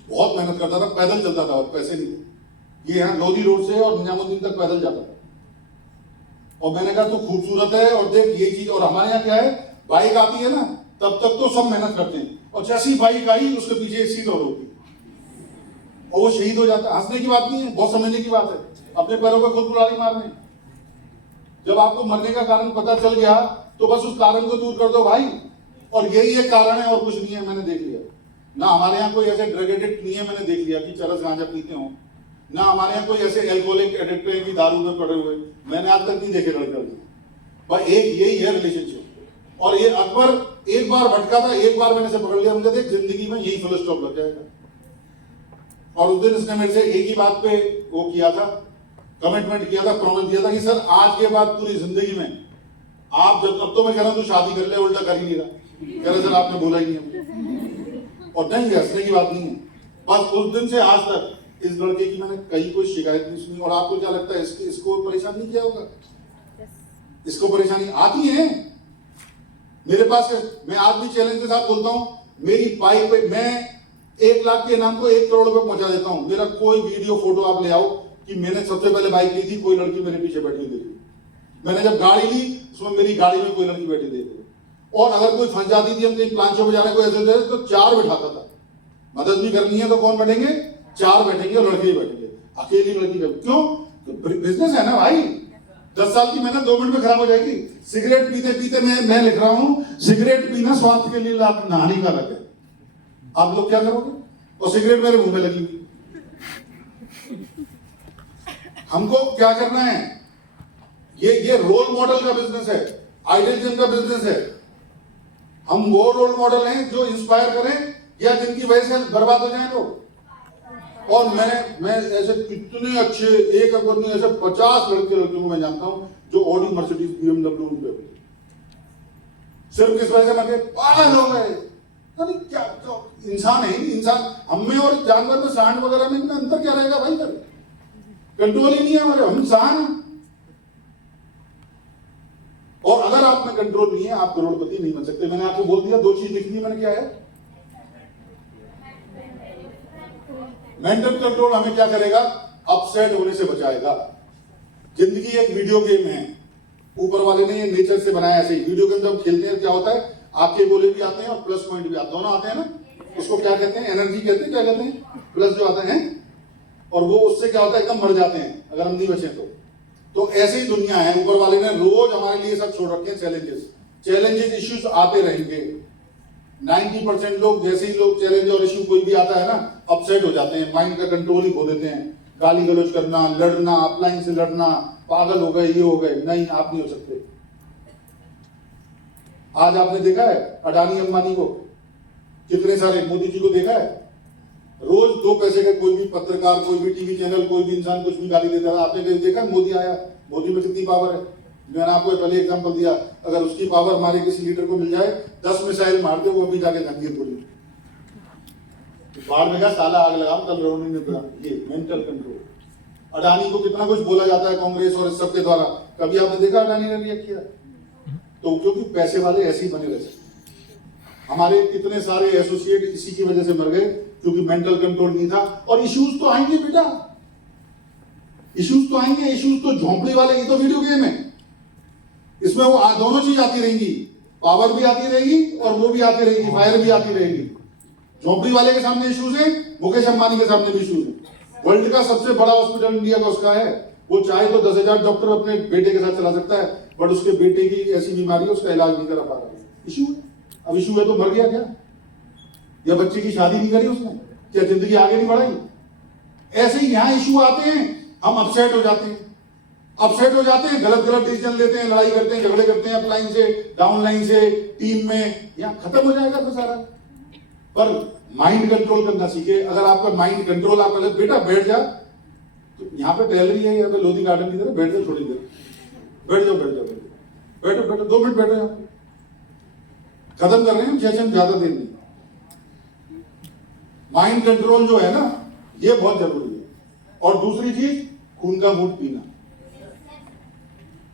बहुत मेहनत करता था, पैदल चलता था और पैसे नहीं थे। ये यहाँ लोधी रोड से और निजामुद्दीन तक पैदल जाता था। और मैंने कहा तू खूबसूरत है और देख ये चीज। और हमारे यहाँ क्या है, बाइक आती है ना, तब तक तो सब मेहनत करते हैं, और जैसी बाइक आई उसके पीछे एक सीट और होती और वो शहीद हो जाता। हंसने की बात नहीं है, बहुत समझने की बात है, अपने पैरों पर खुद कुल्हाड़ी मारने। जब आपको मरने का कारण पता चल गया तो बस उस कारण को दूर कर दो भाई। और यही एक कारण है और कुछ नहीं है, मैंने देख लिया ना। हमारे यहाँ कोई ऐसे ड्रग एडिक्ट नहीं है, मैंने देख लिया कि चरस गांजा पीते हो ना। हमारे यहाँ कोई ऐसे एल्कोहलिक एडिक्ट है कि दारू में पड़े हुए, मैंने आज तक नहीं देखे लड़के। बस एक यही है रिलेशनशिप। और ये अकबर एक बार भटका था, एक बार मैंने से पकड़ लिया, मुझे देख जिंदगी में यही फुल स्टॉप लग जाएगा। और उस दिन इसने मेरे से एक ही बात पे वो किया था, कमिटमेंट किया था, प्रॉमिस दिया था कि सर आज के बाद पूरी जिंदगी में आप जब, अब तो मैं कह रहा हूं तू शादी कर ले, उल्टा कर ही नहीं रहा, कह रहे सर आपने बोला ही नहीं मुझे। और नहीं, हंसने की बात नहीं है, बस उस दिन से आज तक इस लड़के की मैंने कहीं कोई शिकायत नहीं सुनी। और आपको क्या लगता है इसको परेशान नहीं किया होगा? इसको परेशानी आती है मेरे पास। मैं आज भी चैलेंज के साथ बोलता हूं, मेरी बाइक पे मैं 1 लाख के इनाम को 1 करोड़ रुपए पहुंचा देता हूं। मेरा कोई वीडियो फोटो आप ले आओ कि मैंने सबसे पहले बाइक ली थी, कोई लड़की मेरे पीछे बैठी हुई देखी। मैंने जब गाड़ी ली उसमें मेरी गाड़ी में कोई लड़की बैठी देखी। और अगर कोई फंस जाती थी, हम कहीं प्लान शो में जाने को ऐसे तो 4 बिठाता था। मदद भी करनी है तो कौन बैठेंगे? 4 बैठेंगे, लड़के ही बैठेंगे, अकेली लड़की बैठेंगे। क्यों? बिजनेस है ना भाई। 10 साल की मेहनत 2 मिनट में खराब हो जाएगी। सिगरेट पीते पीते मैं लिख रहा हूं, सिगरेट पीना स्वास्थ्य के लिए हानिकारक है। आप लोग क्या करोगे? और सिगरेट मेरे मुंह में लगी हुई। हमको क्या करना है? ये रोल मॉडल का बिजनेस है, आइडियलिज्म का बिजनेस है। हम वो रोल मॉडल हैं जो इंस्पायर करें या जिनकी वजह से बर्बाद हो जाए लोग। और मैं ऐसे कितने अच्छे, एक अकबर में ऐसे 50 लड़कियों को मैं जानता हूं जो ऑडी, मर्सिडीज, BMW उन पे सिर्फ किस वजह से मैं पागल हो गए। क्या इंसान है इंसान, हम में और जानवर में, सांड वगैरह में इतना अंतर क्या रहेगा भाई? कंट्रोल ही नहीं है हमारे, हम इंसान हैं। और अगर आप में कंट्रोल नहीं है, आप करोड़पति नहीं बन सकते। मैंने आपको बोल दिया, 2 चीज लिख दी मैंने, क्या है? मेंटल कंट्रोल हमें क्या करेगा? अपसेट होने से बचाएगा। जिंदगी एक वीडियो गेम है, ऊपर वाले ने ये नेचर से बनाया। ऐसे ही वीडियो गेम जब खेलते हैं क्या होता है, आपके गोले भी आते हैं और प्लस पॉइंट भी आते हैं, दोनों आते हैं ना। उसको क्या कहते हैं? एनर्जी कहते हैं। क्या कहते हैं? प्लस जो आते हैं, और वो उससे क्या होता है, एकदम मर जाते हैं अगर हम नहीं बचे तो ऐसी ही दुनिया है। ऊपर वाले ने रोज हमारे लिए सब छोड़ रखे हैं, चैलेंजेस इश्यूज आते रहेंगे। 90% लोग, जैसे ही लोग चैलेंज और इश्यू कोई भी आता है ना, अपसेट हो जाते हैं, माइंड का कंट्रोल ही खो देते हैं। गाली गलौज करना, लड़ना, अपलाइन से लड़ना, पागल हो गए, ये हो गए। नहीं, आप नहीं हो सकते। आज आपने देखा है अडानी अंबानी को, कितने सारे, मोदी जी को देखा है, रोज 2 पैसे का कोई भी पत्रकार, कोई भी टीवी चैनल, कोई भी इंसान कुछ भी गाली देता है। आपने कहीं देखा मोदी आया? मोदी में कितनी पावर है। मैंने आपको पहले एग्जांपल दिया, अगर उसकी पावर हमारे किसी लीडर को मिल जाए, 10 मिसाइल मार दे, वो अभी जाके जंगीर बोली बाढ़ में क्या साला आग लगाओ, कल रोनी ने बोला। ये मेंटल कंट्रोल। अडानी को कितना कुछ बोला जाता है कांग्रेस और इस सबके द्वारा, कभी आपने देखा अडानी ने रिएक्ट किया? तो क्योंकि पैसे वाले ऐसे ही बने रहे। हमारे कितने सारे एसोसिएट इसी की वजह से मर गए, क्योंकि मेंटल कंट्रोल नहीं था। और इश्यूज तो आएंगे बेटा, इश्यूज तो आएंगे। इश्यूज तो झोंपड़ी वाले, ये तो वीडियो गेम है, इसमें वो दोनों चीज आती रहेंगी, पावर भी आती रहेगी और वो भी आती रहेगी, फायर भी आती रहेगी। झोंपड़ी वाले के सामने इश्यूज है, मुकेश अंबानी के सामने भी इश्यूज है। वर्ल्ड का सबसे बड़ा हॉस्पिटल इंडिया का उसका है, वो चाहे तो 10,000 डॉक्टर अपने बेटे के साथ चला सकता है, बट उसके बेटे की ऐसी बीमारी है, उसका इलाज नहीं करा पा रहा। इशू है। अब इशू है तो मर गया क्या? या बच्चे की शादी नहीं करी उसने? क्या जिंदगी आगे नहीं बढ़ाई? ऐसे ही यहां इशू आते हैं, हम अपसेट हो जाते हैं, गलत गलत डिसीजन लेते हैं, लड़ाई करते हैं, झगड़े करते हैं, अपलाइन से, डाउनलाइन से, टीम में, यहाँ खत्म हो जाएगा फिर सारा। पर माइंड कंट्रोल करना सीखे। अगर आपका माइंड कंट्रोल, आप कहते बेटा बैठ जा, तो यहाँ पे टहल रही है, यहाँ पे लोधी गार्डन की तरह, बैठ जाओ थोड़ी देर, बैठ जाओ, बैठो 2 मिनट बैठो, यहाँ खत्म कर रहे हैं हम सेशन, ज्यादा देर नहीं। माइंड कंट्रोल जो है ना, ये बहुत जरूरी है। और दूसरी चीज, खून का घूंट पीना।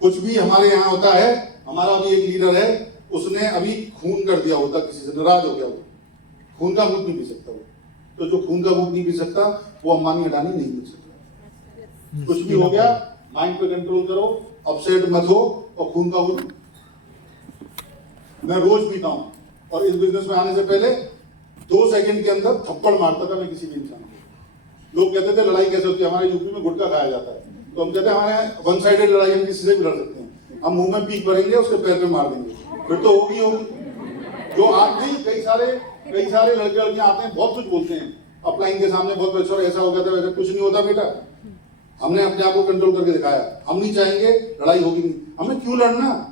कुछ भी हमारे यहाँ होता है, हमारा भी एक लीडर है, उसने अभी खून कर दिया होता, किसी से नाराज हो गया हो, खून का घूंट नहीं पी सकता वो। तो जो खून का घूंट नहीं पी सकता, वो अंबानी अडानी नहीं पी सकता। कुछ भी हो गया, माइंड पे कंट्रोल करो, अपसेट मत हो, और खून का घूंट मैं रोज पीता हूं। और इस बिजनेस में आने से पहले 2 सेकंड के अंदर थप्पड़ मारता था मैं किसी भी इंसान को। लोग कहते थे लड़ाई कैसे होती है, हमारे यूपी में गुटखा खाया जाता है, तो हम कहते हैं हमारे 1 साइडेड लड़ाई, हम किसी से भी लड़ सकते हैं। हम मुंह में पीक भरेंगे, उसके पैर पे मार देंगे, फिर तो होगी। जो आज नहीं, कई सारे लड़के लड़कियां आते हैं, बहुत कुछ बोलते हैं अपलाइन के सामने, बहुत अच्छा ऐसा हो गया था, वैसा कुछ नहीं होता बेटा। हमने अपने आप को कंट्रोल करके दिखाया। हम नहीं चाहेंगे लड़ाई होगी नहीं, हमें क्यों लड़ना?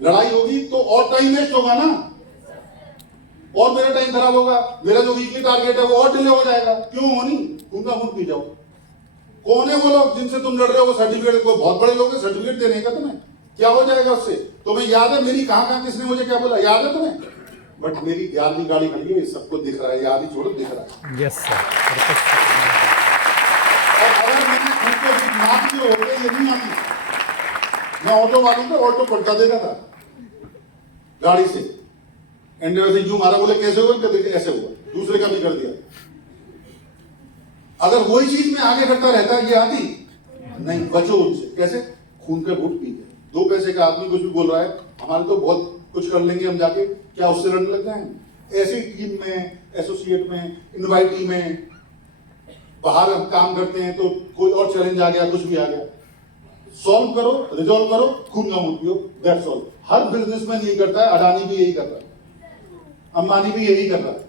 लड़ाई होगी तो और टाइम वेस्ट होगा ना, और मेरा टाइम खराब होगा, मेरा जो वीकली टारगेट है वो और डिले हो जाएगा। क्यों होनी? खून का खून पी जाओ। कौन है वो लोग जिनसे तुम लड़ रहे हो? वो सर्टिफिकेट को, बहुत बड़े लोग सर्टिफिकेट देने का तुम्हें, क्या हो जाएगा उससे? तुम्हें याद है मेरी कहां किसने मुझे क्या बोला, याद है तुम्हें? बट मेरी 11वीं गाड़ी खड़ी है, सबको दिख रहा है, याद ही छोड़ो, दिख रहा है। Yes sir. और अगर मैंने उनको माफ किए होते, ये नहीं मानी, मैं ऑटो वालों को ऑटो पलटा देता था गाड़ी से, एंड वैसे यूं मारा, बोले कैसे हुआ, कहते ऐसे हुआ, दूसरे का भी कर दिया। अगर वही चीज में आगे करता रहता, ये आती नहीं। बचो उनसे। कैसे? खून का घूंट पी के। 2 पैसे का आदमी कुछ भी बोल रहा है, हमारे तो बहुत कुछ कर लेंगे हम जाके, क्या उससे लड़ने लग जाएंगे? ऐसी टीम में, एसोसिएट में, इनवाइटी में, बाहर हम काम करते हैं तो कोई और चैलेंज आ गया, कुछ भी आ गया, सॉल्व करो, रिजॉल्व करो, खून का घूंट पियो, दैट्स ऑल। हर बिजनेसमैन यही करता है, अडानी भी यही कर रहा है, अंबानी भी यही कर रहा है,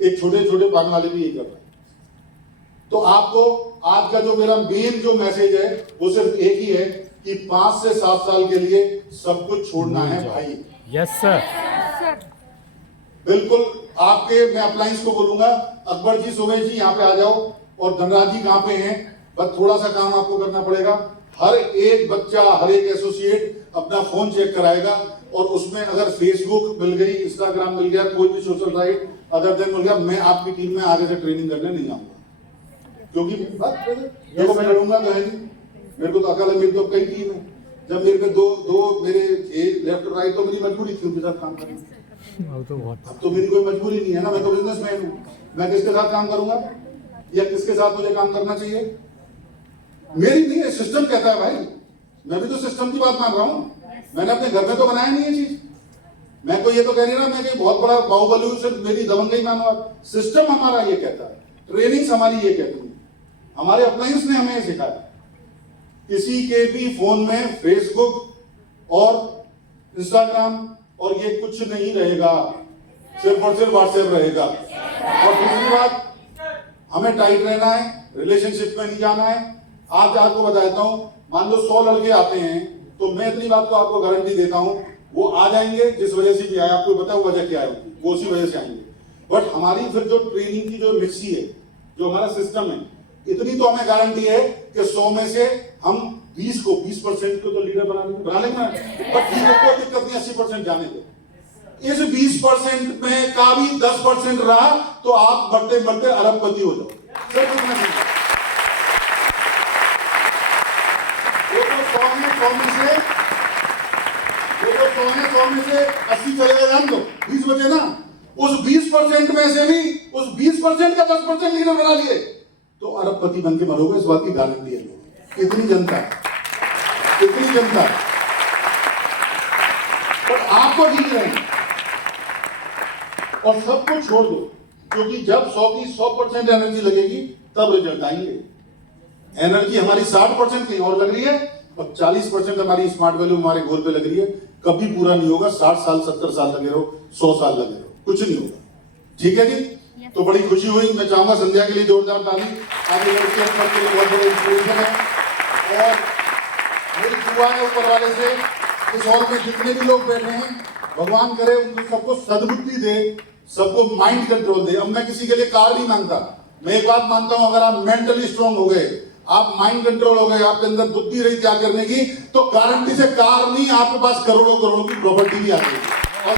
एक छोटे छोटे पान वाले भी यही कर रहा है। तो आपको आज का जो मेरा मेन जो मैसेज है, वो सिर्फ एक ही है कि 5 से 7 साल के लिए सब कुछ छोड़ना है भाई। Yes sir. बिल्कुल। आपके, मैं अप्लायंस को बोलूंगा, अकबर जी, सुमेश जी यहाँ पे आ जाओ, और धनराज जी कहाँ पे हैं, बस थोड़ा सा काम आपको करना पड़ेगा। हर एक बच्चा, हर एक एसोसिएट अपना फोन चेक कराएगा, और उसमें अगर फेसबुक मिल गई, इंस्टाग्राम मिल गया, कोई भी सोशल साइट अदर देन मिल गया, मैं आपकी टीम में आगे से ट्रेनिंग करने नहीं आऊंगा, क्योंकि देखो मैं लड़ूंगा तो है नहीं, मेरे को तो अकेला, मेरी तो कई टीम है। जब मेरे पे दो मेरे लेफ्ट और राइट, तो मेरी मजबूरी थी उनके साथ काम करने। अब तो बहुत अब तो मेरी कोई मजबूरी नहीं है ना, मैं तो बिजनेसमैन हूँ। मैं किसके साथ काम करूंगा या किसके साथ मुझे काम करना चाहिए? मेरी नहीं है, सिस्टम कहता है भाई। मैं भी तो सिस्टम की बात मान रहा हूँ। मैंने अपने घर में तो बनाया नहीं है चीज। मैं कोई ये तो कह नहीं रहा मैं कि बहुत बड़ा बाहुबली से मेरी दबंगई मानो आप। सिस्टम हमारा ये कहता है, ट्रेनिंग्स हमारी ये कहती है, हमारे अप्लायंस ने हमें सिखाया। किसी के भी फोन में फेसबुक और इंस्टाग्राम और ये कुछ नहीं रहेगा, सिर्फ और सिर्फ व्हाट्सएप रहेगा। और दूसरी बात, हमें टाइट रहना है, रिलेशनशिप में नहीं जाना है। आज आपको बताता हूं, मान लो 100 लड़के आते हैं, तो मैं इतनी बात को आपको गारंटी देता हूं, वो आ जाएंगे जिस वजह से भी आए, आपको पता है वो वजह क्या है, वो उसी वजह से आएंगे। बट हमारी फिर जो ट्रेनिंग की जो मिर्ची है, जो हमारा सिस्टम है, इतनी तो हमें गारंटी है कि 100 में से हम 20% को तो लीडर बना लेंगे ना। बट ठीक है, कोई दिक्कत नहीं, 80% जाने दो। इस 20% में का भी 10% रहा तो आप बढ़ते बढ़ते अरबपति हो जाओ। सिर्फ इतना नहीं, वो तो 100 में से 80 चले जान दो, 20 बचे ना। उस 20% में से भी उस 20% का 10% लीडर बना लिए तो अरबपति बन के मरोगे, इस बात की गारंटी है। इतनी जनता, इतनी जनता, पर आपको ठीक रहेंगे और सबको छोड़ दो, क्योंकि जब 100 की 100% एनर्जी लगेगी तब रिजल्ट आएंगे। एनर्जी हमारी 60% कहीं और लग रही है और 40% हमारी स्मार्ट वैल्यू हमारे गोल पे लग रही है। कभी पूरा नहीं होगा, 60 साल 70 साल लगे रहो, 100 साल लगे रहो, कुछ नहीं होगा। ठीक है जी? तो बड़ी खुशी हुई। मैं चाहूंगा संध्या के लिए जोरदार ताली। आगे लड़कियों के लिए बहुत बड़ा इंस्पिरेशन है और मेरी दुआ है ऊपर वाले से, इस हॉल में जितने भी लोग बैठे हैं, भगवान करे उनको सबको सद्बुद्धि दे, सबको माइंड कंट्रोल दे। अब मैं किसी के लिए कार नहीं मांगता, मैं एक बात मानता हूं, अगर आप मेंटली स्ट्रांग हो गए, आप माइंड कंट्रोल हो गए, आपके अंदर बुद्धि रही क्या करने की, तो गारंटी से कार नहीं, आपके पास करोड़ों करोड़ों की प्रॉपर्टी भी आ जाएगी। और